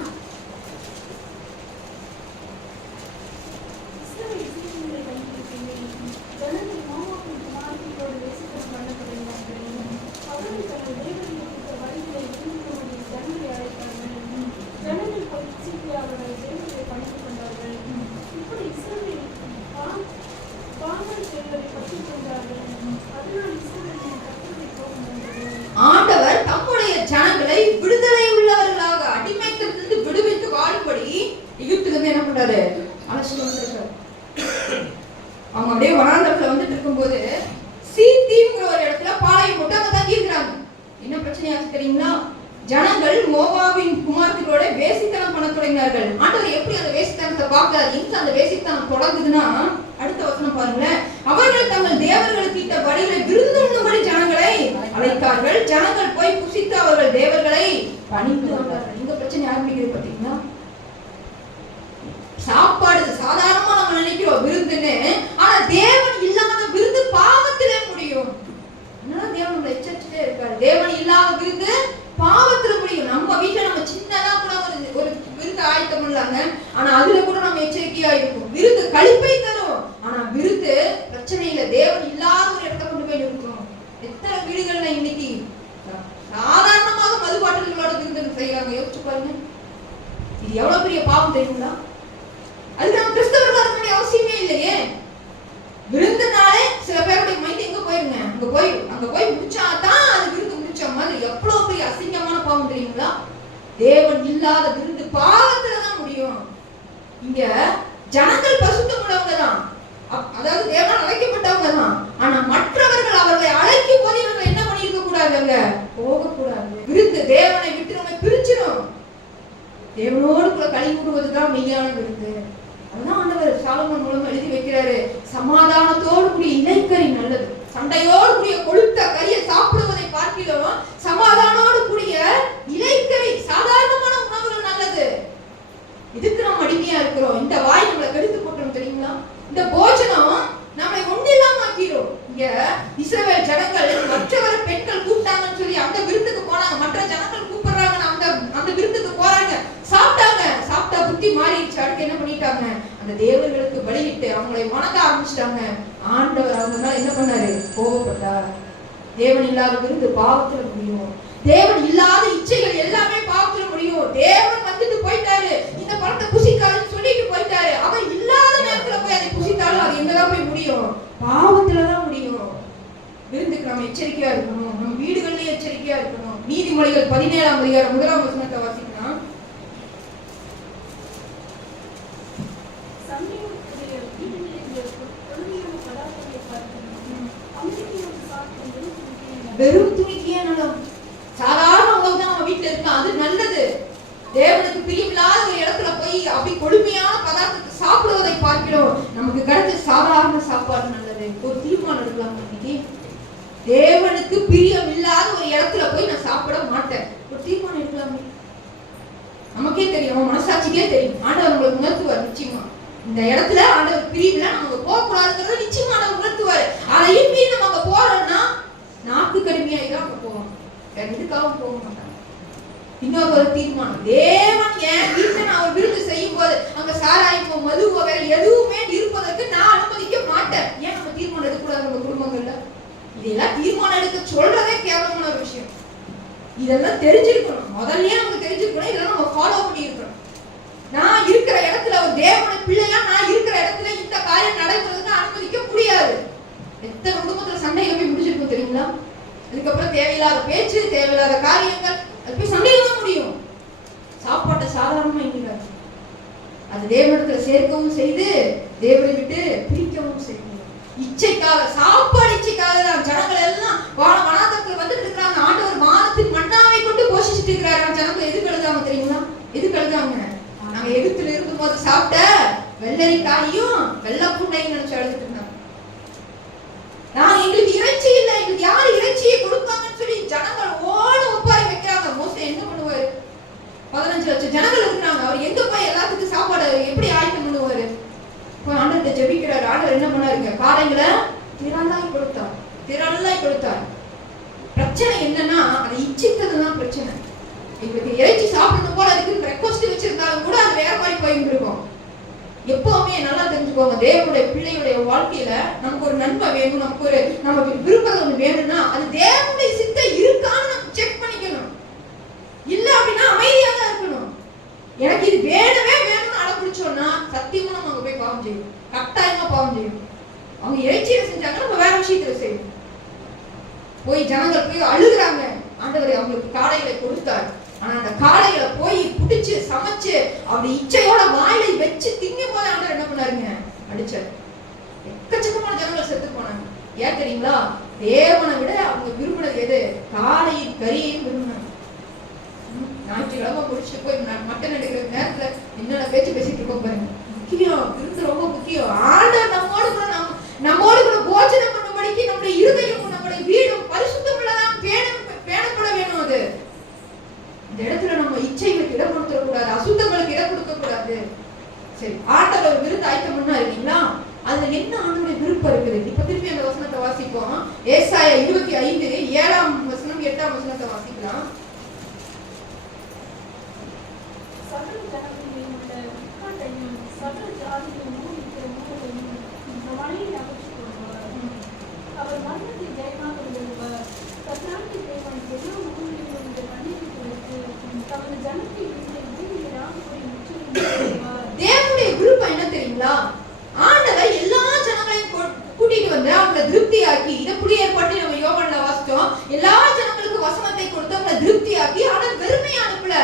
ஆண்டவர் தம்முடைய ஜனங்களை விடுதலை உள்ளவர்களாக அடிமைத்தனத்திலிருந்து விடுவித்து வாழும்படி எகிப்திலிருந்து என்ன பண்றாரு? அழைச்சிட்டு வந்திருக்காரு. அவங்க அப்படியே வனாந்தரத்துல வந்துட்டு இருக்கும்போது சீத்தீம்ங்கிற ஒரு இடத்துல பாளையம் போட்டு அங்க தங்கி இருக்கிறாங்க. என்ன பிரச்சனையாச்சு தெரியுங்களா? ஜனங்கள் மோவாபின் குமாரத்திலோட வேசித்தனம் பண்ண தொடங்கினார்கள். ஆண்டவர் எப்படி அந்த வேசித்தனத்தை பார்க்கிறார்? எங்க அந்த வேசித்தனம் தொடங்குதுன்னா, அடுத்த வசனம் பாருங்களேன். அவர்கள் தங்கள் தேவர்களுக்கு இட்ட பலிகளை விருந்துண்ணும்படி ஜனங்களை அழைத்தார்கள். ஜனங்கள் போய் புசித்து அவர்கள் தேவர்களை பணிந்து வந்தார்கள். இந்த பிரச்சனை ஆரம்பிக்கிறது பாத்தீங்களா? சாப்பாடு சாதாரணமா நம்ம நினைக்கிறோம் விருந்துன்னு. ஆனா தேவன் இல்லாத விருந்து பாவத்திலே முடியும். அதனால தேவன் நம்மளை எச்சரிச்சுட்டே இருக்காரு. தேவன் இல்லாத விருந்து பாவத்துல முடியும். நம்ம வீட்டுல நம்ம சின்னதா கூட ஒரு விருந்து ஆயத்தம் பண்ணலாங்க. ஆனா அதுல கூட நம்ம எச்சரிக்கையா இருக்கும். விருந்து கழிப்பை தரும். ஆனா விருந்து பிரச்சனையில தேவன் இல்லாத ஒரு இடத்த கொண்டு போய் நிறுத்தும். எத்தனை வீடுகள்ல இன்னைக்கு சாதாரணமாக மதுபாட்டல்களோட விருந்து செய்யறாங்க. யோசிச்சு பாருங்க. இது எவ்வளவு பெரிய பாவம் தெரியுங்களா? அதுக்கு நம்ம கிறிஸ்தவர்களா இருக்க வேண்டிய அவசியமே இல்லையே. விருந்துனாலே சில பேருடைய மைண்ட் எங்க போயிருங்க, அங்க போய் முடிச்சாதான் அது விருந்து முடிச்ச மாதிரி. எவ்வளவு பெரிய அசிங்கமான பாவம் தெரியுங்களா? தேவன் இல்லாத விருந்து பாவத்துலதான் முடியும். இங்க ஜனங்கள் பசுத்தம் உள்ளவங்க தான், அதாவது தேவன் அழைக்கப்பட்டவங்க தான். ஆனா மற்றவர்கள் அவர்களை அழைக்கும் போது இவர்கள் என்ன பண்ணிருக்க கூடாதுங்க? போகக்கூடாது. விருந்து தேவனை விட்டு நம்ம பிரிச்சிடும். தேவனோடு கூட களி கூடுவதுதான் மெய்யான விருந்து. அதுதான் ஆண்டவர் சாலமோன் மூலம் எழுதி வைக்கிறாரு. சமாதானத்தோடு கூடிய இலைக்கறி நல்லது. சண்டையோடு கூடிய கொழுத்த கறியை சாப்பிடுவதை பார்க்கிறோம். சமாதானோடு கூடிய இலைக்கறி சாதாரணமான உணவுகள் நல்லது. இதுக்கு நம்ம அடிமையா இருக்கிறோம். இந்த வாய் நம்மளை கெடுத்து போட்டு இந்த போஜனம் நம்மை ஒன்றில்லாம ஆக்கிடும். இங்க இஸ்ரவேல் ஜனங்கள் மற்றவர் பெண்கள் கூப்பிட்டாங்கன்னு சொல்லி அந்த விருந்துக்கு போனாங்க. மற்ற ஜனங்கள் கூப்பிடுறாங்க, அந்த விருந்துக்கு போறாங்க, சாப்பிட்டாங்க. சாப்பிட்டா புத்தி மாறிடுச்சு. அடுத்து என்ன பண்ணிட்டாங்க? அந்த தேவர்களுக்கு பலியிட்டு அவங்களை வணங்க ஆரம்பிச்சிட்டாங்க. ஆண்டவர் அவங்க மேல என்ன பண்ணாரு? கோபப்பட்டார். தேவன் இல்லாத விருந்து பாவத்துல முடியும். தேவன் இல்லாத இச்சைகள் எல்லாமே பாவத்துல முடியும். தேவன் வந்துட்டு போயிட்டாரு, இந்த பழத்தை புசிக்காதுன்னு சொல்லிட்டு போயிட்டாரு. அவர் இல்லாத நேரத்துல போய் அதை புசித்தாலும் அது எங்கதான் போய் முடியும்? பாவத்துலதான் முடியும். விருந்துக்கு நம்ம எச்சரிக்கையா இருக்கணும். நம்ம வீடுகள்லயே எச்சரிக்கையா இருக்கணும். நீதிமொழிகள் 17ஆம் அதிகாரம் 1ஆம் வசனத்தை வாசிக்கலாம். வெறும் துணிக்கே நலம். சாதாரண உணவு தான் நம்ம வீட்டுல இருக்கலாம், அது நல்லது. தேவனுக்கு பிரியமில்லாத ஒரு இடத்துல போய் அப்படி கொடுமையான பதார்த்தத்தை சாப்பிடுவதை பார்க்கிறோம். நமக்கு கிடைச்ச சாதாரண சாப்பாடு நல்லது. ஒரு தீர்மானம் எடுக்கலாம். இன்னைக்கு தேவனுக்கு பிரியம் இல்லாத ஒரு இடத்துல போய் நான் சாப்பிட மாட்டேன். ஒரு தீர்மானம் எடுக்கலாமே. நமக்கே தெரியும், மனசாட்சிக்கே தெரியும். ஆண்டவர் உங்களுக்கு உணர்த்துவார். நிச்சயமா இந்த இடத்துல ஆண்டவர் பிரியமில்ல, நமக்கு போக கூடாதுங்கிறது நிச்சயமா ஆண்டவர் உணர்த்துவார். அதையும் மீறி நம்ம அங்க போறோம்னா நாக்கு கடுமையாயிதான் அங்க போவோம். வேற எதுக்காகவும் போக மாட்டாங்க. இன்னொரு ஒரு தீர்மானம், தேவன் என் வீட்டுல நான் ஒரு விருந்து செய்யும் போது அங்க சாராயமோ மதுவோ வேற எதுவுமே இருப்பதற்கு நான் அனுமதிக்க மாட்டேன். ஏன் நம்ம தீர்மானம் எடுக்கக்கூடாது? நம்ம குடும்பங்கள்ல இதெல்லாம் தீர்மானம் எடுக்க சொல்றதே கேவலமான ஒரு விஷயம். இதெல்லாம் தெரிஞ்சிருக்கணும். முதல்லயே நமக்கு தெரிஞ்சிருக்கணும். இதெல்லாம் நம்ம ஃபாலோ பண்ணி இருக்கணும். நான் இருக்கிற இடத்துல ஒரு தேவனுடைய பிள்ளையா நான் இருக்கிற இடத்துல இந்த காரியம் நடைபெறதுக்கு அனுமதிக்க முடியாது. எத்தனை குடும்பத்துல சண்டைகள் போய் முடிச்சிருக்கும் தெரியுங்களா? அதுக்கப்புறம் தேவையில்லாத பேச்சு, தேவையில்லாத காரியங்கள், அது போய் சண்டையில தான் முடியும். சாப்பாட்டை சாதாரணமா இல்லை, அது தேவனிடத்துல சேர்க்கவும் செய்து தேவனை விட்டு பிரிக்கவும் செய்யும். இச்சைக்காக, சாப்பாடு இச்சைக்காக தான் ஜனங்கள் எல்லாம் வனாந்தரத்துல வந்துட்டு இருக்கிறாங்க. ஆண்டவர் வானத்தின் மன்னாவை கொண்டு போஷிச்சுட்டு இருக்கிறாரு. ஜனங்கள் எதுக்கு எழுதாம தெரியுங்களா? எதுக்கு எழுதாங்க? நாங்க எகிப்துல இருக்கும் போது சாப்பிட்ட வெள்ளரிக்காயும் வெள்ளப்பூண்டையும் நினைச்சு எழுதிட்டு இருந்தாங்க. நான் எங்களுக்கு இறைச்சி இல்லை, எங்களுக்கு யாரு இறைச்சியை கொடுப்பாங்கன்னு சொல்லி ஜனங்கள் ஓட ஒப்பாரி வைக்கிறாங்க. மோசே என்ன பண்ணுவாரு? 15 லட்சம் ஜனங்கள் இருக்கிறாங்க. அவர் எங்க போய் எல்லாத்துக்கும் சாப்பாடு எப்படி ஆயத்தம் பண்ணுவாரு? போய் ஆண்டவர்கிட்ட ஜெபிக்கிறாரு. ஆண்டவர் என்ன பண்ணாருங்க? காடைங்களை திரளாய் கொடுத்தார், திரளாய் கொடுத்தார். பிரச்சனை என்னன்னா அதை இச்சித்ததுதான் பிரச்சனை. எங்களுக்கு இறைச்சி சாப்பிடணும் போல அதுக்கு ரெக்வஸ்ட் வச்சிருந்தாலும் கூட அது வேற மாதிரி போயிருக்கும். எப்பவுமே நல்லா தெரிஞ்சுக்கோங்க, தேவனுடைய பிள்ளையுடைய வாழ்க்கையில நமக்கு ஒரு நன்மை வேணும், நமக்கு ஒரு நம்ம விருப்பம் ஒண்ணு வேணும்னா அது தேவனுடைய சித்தம் இருக்கான்னு நம்ம செக் பண்ணிக்கணும். இல்ல அப்படின்னா அமைதியா தான் இருக்கணும். எனக்கு இது வேணுமே வேணும்னு அடம்பிடிச்சோம்னா சத்தியமா நம்ம அங்க போய் பாவம் செய்யும், கட்டாயமா பாவம் செய்யும். அவங்க இறைச்சியில செஞ்சாங்க, நம்ம வேற விஷயத்துல செய்யும். போய் ஜனங்கள் போய் அழுகுறாங்க. ஆண்டவர் அவங்களுக்கு காடைகளை கொடுத்தார். ஆனா அந்த காடைகளை போய் புடிச்சு சமைச்சு அப்படி இச்சையோட வாயில வச்சு திங்கும் போது ஆண்டவர் என்ன பண்ணாருங்க? அடிச்சாரு. எக்கச்சக்கமான ஜனங்கள் செத்து போனாங்க. ஏன் தெரியுங்களா? தேவனை விட அவங்க விரும்பினது எது? காடையும் கறியையும் விரும்பினாங்க. ஞாயிற்றுக்கிழமை முடிச்சு போய் மட்டன் எடுக்கிற நேரத்துல என்னென்ன பேச்சு பேசிட்டு இருக்கோம் பாருங்க. முக்கியம், விருந்து ரொம்ப முக்கியம். ஆண்டவர் நம்மோடு கூட போஜனம் பண்ணும்படிக்கு நம்முடைய இருதயம், நம்முடைய வீடும் பரிசுத்தம் உள்ளதான் பேணப்பட வேணும். அது இந்த இடத்துல நம்ம இச்சைகளுக்கு இடம் கொடுத்துட கூடாது, அசுத்தங்களுக்கு இடம் கொடுக்க கூடாது. சரி, ஆண்டவர் விருந்து ஆயத்தம் பண்ணா இருக்கீங்களா? அதுல என்ன ஆண்டவருடைய விருப்பம் இருக்குது? இப்ப திருப்பி அந்த வசனத்தை வாசிப்போம். ஏசாயா 25 7ஆம் வசனம் 8ஆம் வசனத்தை வாசிக்கலாம். சகல ஜனங்களிலும் உள்ள உட்காட்டையும் சகல ஜாதிகளும் மூடிக்கிற மூலையும் இந்த மலையை அகற்றி கொள்வார். அவர் மரணத்தை ஜெயமாக விடுவார். கர்நாடக தேவன் எல்லா ஊர்களிலும் இந்த மண்ணில் கொடுத்து தமது ஜனத்தை விட்டு பூமியிலாக போய் முற்றிலும். தேவனுடைய விருப்பம் என்ன தெரியுங்களா? ஆண்டவர் எல்லா ஜனங்களையும் கூட்டிட்டு வந்து அவங்களை திருப்தியாக்கி, இதை புதிய ஏற்பாட்டில் நம்ம யோவான்ல வாசிச்சோம். எல்லா ஜனங்களுக்கும் வசனத்தை கொடுத்து அவங்களை திருப்தியாக்கி ஆண்டவர் வெறுமை அனுப்பல.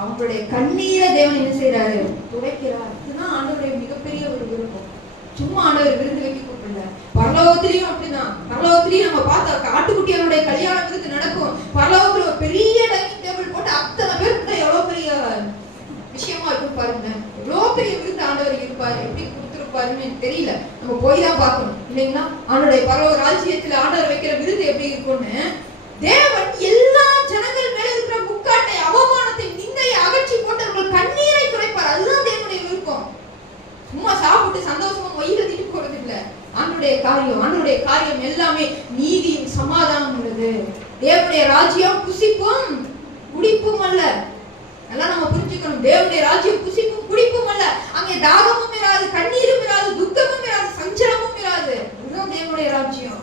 அவங்களுடைய கண்ணீரை தேவன் என்ன செய்யறாரு? துடைக்கிறார். இதுதான் ஆண்டவருடைய மிகப்பெரிய ஒரு விருப்பம். சும்மா ஆண்டவர் விருந்து வைக்க கூப்பிடல. பரலோகத்திலையும் அப்படிதான். பரலோகத்திலையும் நம்ம பார்த்தா ஆட்டுக்குட்டியோட கல்யாண விருந்து நடக்கும். பரலோகத்துல ஒரு பெரிய டைனிங் டேபிள் போட்டு அத்தனை பேர் கூட எவ்வளவு பெரிய விஷயமா இருக்கும் பாருங்க. எவ்வளவு பெரிய விருந்து ஆண்டவர் இருப்பாரு, எப்படி கொடுத்திருப்பாருன்னு தெரியல. நம்ம போய் தான் பார்க்கணும் இல்லைங்களா? அவனுடைய பரலோக ராஜ்யத்துல ஆண்டவர் வைக்கிற விருந்து எப்படி இருக்கும்னு. தேவன் எல்லா ஜனங்கள் மேல இருக்கிற முக்காட்டை, அவமானத்தை, நிந்தையை அகற்றி போட்டு அவர்கள் கண்ணீரை துடைப்பார். அதுதான் தேவனுடைய விருப்பம். சும்மா சாப்பிட்டு சந்தோஷமா மொய் எழுதிட்டு போறது இல்ல. ஆண்டவருடைய காரியம் எல்லாமே நீதியும் சமாதானம் உள்ளது. தேவனுடைய ராஜ்யம் புசிப்பும் குடிப்பும் அல்ல. நல்லா நம்ம புரிஞ்சுக்கணும். தேவனுடைய ராஜ்யம் புசிப்பும் குடிப்பும் அல்ல. அங்கே தாகமும் இராது, கண்ணீரும் இராது, துக்கமும் இராது, சஞ்சலமும் இராது. இதுதான் தேவனுடைய ராஜ்யம்.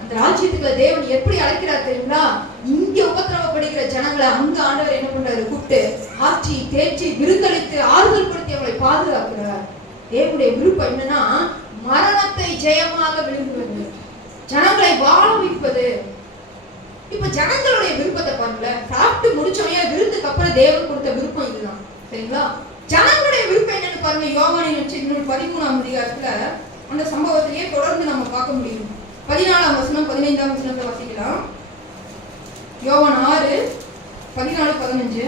அந்த ராஜ்யத்துக்குள்ள தேவன் எப்படி அழைக்கிறார் தெரியுங்களா? இங்க உபத்திரவப்படுகிற ஜனங்களை அங்க ஆண்டவர் என்ன பண்றாரு? கூப்பிட்டு ஆட்சி தேய்ச்சி விருந்தளித்து ஆறுதல் படுத்தி அவங்களை பாதுகாக்கிறார். தேவனுடைய விருப்பம் என்னன்னா மரணத்தை ஜெயமாக விழுங்குவது, ஜனங்களை வாழ வைப்பது. இப்ப ஜனங்களுடைய விருப்பத்தை பாருங்கள. சாப்பிட்டு முடிச்சோடனே விருந்துக்கு அப்புறம் தேவன் கொடுத்த விருப்பம் இதுதான். சரிங்களா? ஜனங்களுடைய விருப்பம் என்னன்னு பாருங்க. யோவானின் நற்செய்தி 13ஆம் அதிகாரத்துல அந்த சம்பவத்திலேயே தொடர்ந்து நம்ம பார்க்க முடியும். 14ஆம் வசனம் 15ஆம் வசனத்தை வாசிக்கலாம். யோவான் 6:14-15.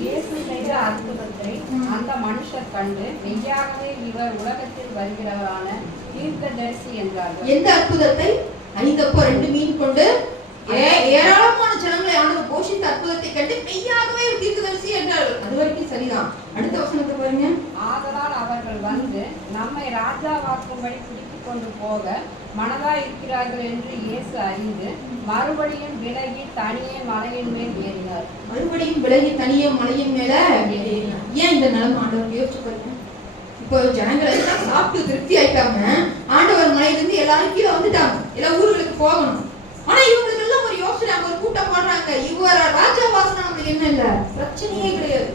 இயேசு செய்த அற்புதத்தை அந்த மனுஷர் கண்டு மெய்யாகவே இவர் உலகத்தில் வருகிறவரான தீர்க்கதரிசி என்றார்கள். எந்த அற்புதத்தை? 5 அப்பம் 2 மீன் கொண்டு ஏராளமான ஜனங்களை ஆண்டவர் போஷித்த அற்புதத்தை கண்டு மெய்யாகவே தீர்க்கதரிசி என்றார்கள். அது வரைக்கும் சரிதான். அடுத்த வசனத்தை பாருங்க. ஆதலால் அவர்கள் வந்து நம்மை ராஜாவாக்கும்படி பிடித்துக் கொண்டு போக மனதாய் இருக்கிறார்கள் என்று இயேசு அறிந்து மறுபடியும் விலகி தனியே மலையின் மேல் ஏறினார். மறுபடியும் விலகி தனியே மலையின் மேல ஏறினார். ஏன் இந்த நிலைமை ஆண்டவர் யோசிச்சு பாருங்க. இப்போ ஜனங்கள் எல்லாம் சாப்பிட்டு திருப்தி ஆயிட்டாங்க. ஆண்டவர் மலையிலிருந்து எல்லாரும் கீழே வந்துட்டாங்க. எல்லா ஊர்களுக்கு போகணும். ஆனா இவங்களுக்கு எல்லாம் ஒரு யோசனை, ஒரு கூட்டம் போடுறாங்க. இவர ராஜா வாசனை நம்மளுக்கு என்ன இல்ல, பிரச்சனையே கிடையாது.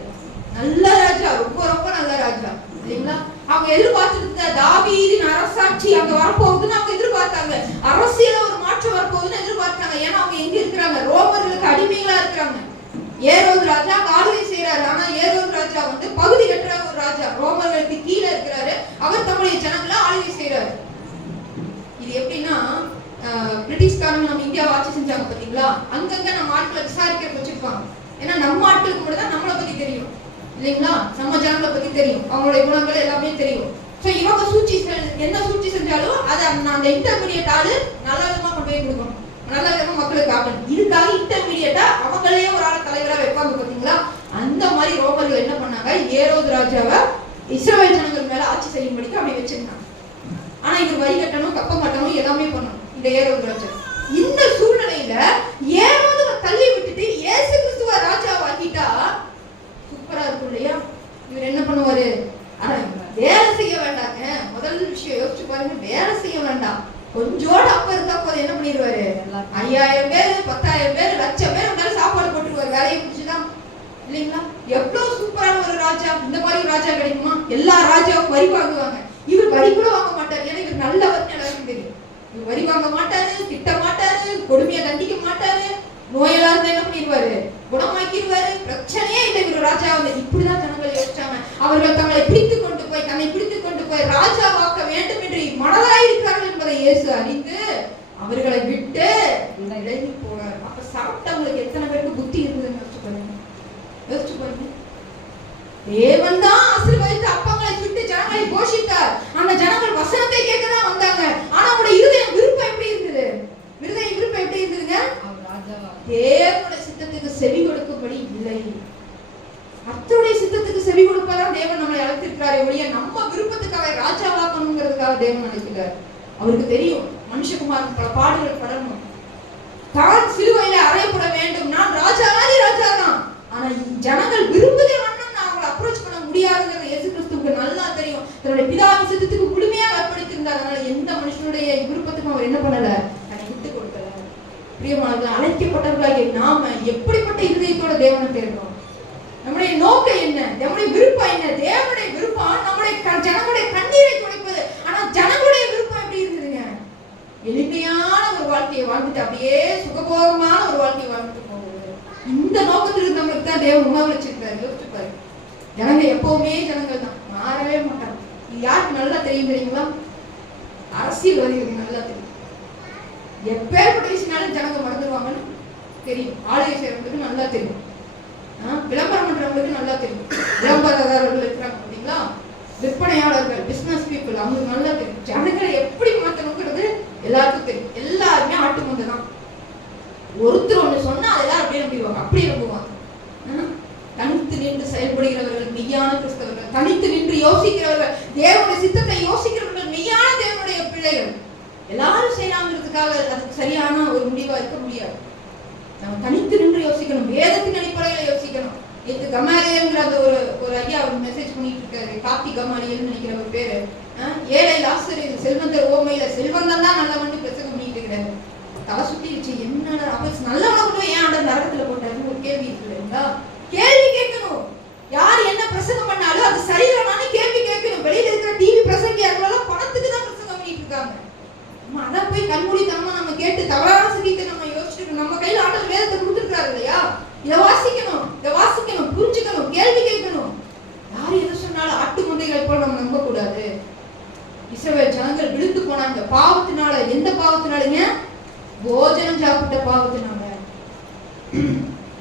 நல்ல ராஜா, ரொம்ப ரொம்ப நல்ல ராஜா இல்லைங்களா? அவங்க எதிர்பார்த்திருந்த தாவீதின் அரசாட்சி அங்க வரப்போகுதுன்னு அவங்க எதிர்பார்த்தாங்க. அரசியல ஒரு மாற்றம் வரப்போகுதுன்னு எதிர்பார்த்தாங்க. ஏன்னா அவங்க எங்க இருக்கிறாங்க? ரோமர்களுக்கு அடிமைகளா இருக்கிறாங்க. ஏரோது ராஜா ஆளுகை செய்யறாரு. ஆனா ஏரோது ராஜா வந்து பகுதி கட்டுற ஒரு ராஜா, ரோமர்களுக்கு கீழே இருக்கிறாரு. அவர் தம்முடைய ஜனங்களை ஆளுகை செய்யறாரு. இது எப்படின்னா பிரிட்டிஷ்காரங்க நம்ம இந்தியாவை ஆட்சி செஞ்சாங்க பாத்தீங்களா? அங்கங்க நம்ம ஆட்களை விசாரிக்க வச்சிருப்பாங்க. ஏன்னா நம்ம ஆட்களுக்கு மட்டும் தான் நம்மளை பத்தி தெரியும் இல்லைங்களா? நம்ம ஜனங்களை பத்தி தெரியும், அவங்களுடைய குணங்கள் எல்லாமே தெரியும். சோ இவங்க என்ன சூழ்ச்சி செஞ்சாலும் அதை அந்த இன்டர்மீடியட் ஆளு நல்ல விதமா கொண்டு போய் கொடுக்கணும், நல்ல விதமா மக்களுக்கு ஆகணும். இதுக்காக இன்டர்மீடியட்டா அவங்களே ஒரு ஆள தலைவரா வைப்பாங்க பாத்தீங்களா? அந்த மாதிரி ரோமர்கள் என்ன பண்ணாங்க? ஏரோது ராஜாவை இஸ்ரவேல் ஜனங்கள் மேல ஆட்சி செய்யும்படிக்கு அப்படி வச்சிருந்தாங்க. ஆனா இவர் வரி கட்டணும், கப்பம் கட்டணும், எல்லாமே பண்ணணும் இந்த ஏரோது ராஜா. இந்த சூழ்நிலையில ஏரோதுவை தள்ளி விட்டுட்டு இயேசு கிறிஸ்துவ ராஜாவாக்கிட்டா சூப்பரா இருக்கும் இல்லையா? இவர் என்ன பண்ணுவாரு? வேலை செய்ய வேண்டாங்க. முதல் விஷயம் யோசிச்சு பாருங்க. வேலை செய்ய வேண்டாம், கொஞ்சோட அப்ப இருந்தா போது என்ன பண்ணிடுவாரு? 5000 பேர், 10,000 பேர், 1,00,000 பேர் மேல சாப்பாடு போட்டுருவாரு. வேலையை முடிச்சுதான் இல்லைங்களா? எவ்வளவு சூப்பரான ஒரு ராஜா. இந்த மாதிரி ஒரு ராஜா கிடைக்குமா? எல்லா ராஜாவும் வரி வாங்குவாங்க. இவர் வரி கூட வாங்க மாட்டாரு. ஏன்னா இவர் நல்லவர்னு எல்லாருக்கும் தெரியும். இவர் வரி வாங்க மாட்டாரு, திட்ட மாட்டாரு, கொடுமையை தண்டிக்க மாட்டாரு. நோயெல்லாம் இருந்தா என்ன பண்ணிடுவாரு? குணமாக்கிடுவாரு. பிரச்சனையே இல்லை இவர் ராஜா வந்து. இப்படிதான் ஜனங்கள் யோசிச்சாங்க. அவர்கள் தங்களை பிடித்துக் கொண்டு போய் ராஜாவாக்க வேண்டும் என்று மனதாயிருக்கிறார்கள் என்பதை இயேசு அறிந்து அவர்களை விட்டு விலகி போனார். அப்ப சாப்பிட்டவங்களுக்கு எத்தனை பேருக்கு புத்தி இருந்ததுன்னு யோசிச்சு பாருங்க. தேவன் தான் ஆசீர்வதித்து அப்பங்களை விட்டு ஜனங்களை போஷித்தார். அந்த ஜனங்கள் வசனத்தை கேட்க தான் வந்தாங்க. ஆனா அவருடைய இருதயம் விருப்பம் எப்படி இருந்தது? விருப்பம் எப்படி இருந்ததுங்க? தேவனுடைய சித்தத்துக்கு செவி கொடுக்கும்படி இல்லை. கர்த்தருடைய சித்தத்துக்கு செவி கொடுப்பதான் தேவன் நம்மளை அழைத்திருக்கிறாரே ஒழிய நம்ம விருப்பத்துக்காக ராஜாவாக்கணுங்கிறதுக்காக தேவன் அழைக்கிறார். அவருக்கு தெரியும் மனுஷகுமாரன் பல பாடுகள் படணும், தான் சிலுவையில அறையப்பட வேண்டும், நான் ராஜாவாதி ராஜா தான். ஆனா ஜனங்கள் விரும்புதே வண்ணம் நான் அவங்களை அப்ரோச் பண்ண முடியாதுங்கிறது இயேசு கிறிஸ்துவுக்கு நல்லா தெரியும். தன்னுடைய பிதாவின் சித்தத்துக்கு முழுமையாக அர்ப்பணித்திருந்தார். அதனால எந்த மனுஷனுடைய விருப்பத்துக்கும் அவர் என்ன பண்ணல, தன்னை விட்டுக் கொடுக்கல. பிரியமானவர்கள், அழைக்கப்பட்டவர்களாகிய நாம எப்படிப்பட்ட இருதயத்தோட தேவனை தேடுறோம்? நம்முடைய நோக்கம் என்ன? நம்முடைய விருப்பம் என்ன? தேவனுடைய விருப்பம் நம்முடைய ஜனங்களுடைய கண்ணீரை துடைப்பது. ஆனா ஜனங்களுடைய விருப்பம் எப்படி இருந்ததுங்க? எளிமையான ஒரு வாழ்க்கையை வாழ்ந்துட்டு அப்படியே சுகபோகமான ஒரு வாழ்க்கையை வாழ்ந்துட்டு போகுது. இந்த நோக்கத்திலிருந்து நம்மளுக்கு தான் தேவன் உணவு வச்சிருக்காரு. யோசிச்சு பாரு. ஜனங்க எப்பவுமே ஜனங்கள் தான், மாறவே மாட்டாங்க. இது யாருக்கு நல்லா தெரியும் தெரியுங்களா? அரசியல்வாதிகளுக்கு நல்லா தெரியும். எப்பேற்பட்ட விஷயம்னாலும் ஜனங்க மறந்துடுவாங்கன்னு தெரியும். ஆளுகை செய்யறவங்களுக்கு நல்லா தெரியும். விளம்பரம் பண்றவங்களுக்கு நல்லா தெரியும். விளம்பரதாரர்கள் இருக்கிறாங்க பார்த்தீங்களா, விற்பனையாளர்கள், பிசினஸ் பீப்புள், அவங்களுக்கு நல்லா தெரியும். ஜனங்களை எப்படி மாற்றணுங்கிறது எல்லாருக்கும் தெரியும். எல்லாருமே ஆட்டு மந்தை தான். ஒருத்தர் ஒண்ணு சொன்னா அதெல்லாம் அப்படியே நம்பிடுவாங்க, அப்படியே நம்புவாங்க. தனித்து நின்று செயல்படுகிறவர்கள் மெய்யான கிறிஸ்தவர்கள், தனித்து நின்று யோசிக்கிறவர்கள், தேவனுடைய சித்தத்தை யோசிக்கிறவர்கள் மெய்யான தேவனுடைய பிள்ளைகள். எல்லாரும் செய்யலாங்கிறதுக்காக அதுக்கு சரியான ஒரு முடிவா இருக்க முடியாது. நம்ம தனித்து நின்று யோசிக்கணும், வேதத்தின் அடிப்படையில யோசிக்கணும். நேற்று கமாலியல்ங்கிற அந்த ஒரு ஐயா ஒரு மெசேஜ் பண்ணிட்டு இருக்காரு, கார்த்தி கமாலியல்னு நினைக்கிற ஒரு பேரு. ஏழை லாசரு செல்வந்தர் ஓமையில செல்வந்தன் தான் நல்லவன் பிரசங்கம் பண்ணிட்டு இருக்கிறாரு. தலை சுத்திடுச்சு, என்னடா அப்ப நல்லவனை கொண்டு ஏன் ஆண்டவர் நரகத்துல போட்டாருன்னு ஒரு கேள்வி இருக்குல்ல. கேள்வி கேட்கணும். யார் என்ன பிரசங்கம் பண்ணாலும் அது சரிதானு கேள்வி கேட்கணும். வெளியில இருக்கிற டிவி பிரசங்கியார்களெல்லாம் பணத்துக்கு தான் பிரசங்கம் பண்ணிட்டு இருக்காங்க. அதான் போய் கண்மூடித்தனமா நம்ம கேட்டு தவறான சரியத்தை நம்ம யோசிச்சுட்டு, நம்ம கையில ஆண்டவர் வேதத்தை கொடுத்துருக்காரு இல்லையா, இதை வாசிக்கணும், புரிஞ்சுக்கணும், கேள்வி கேட்கணும். யார் எதை சொன்னாலும் ஆட்டு முந்தைகளை போல நம்ம நம்ப கூடாது. இஸ்ரவேல் ஜனங்கள் விழுந்து போன அந்த பாவத்தினால, எந்த பாவத்தினாலுங்க? போஜனம் சாப்பிட்ட பாவத்தினால.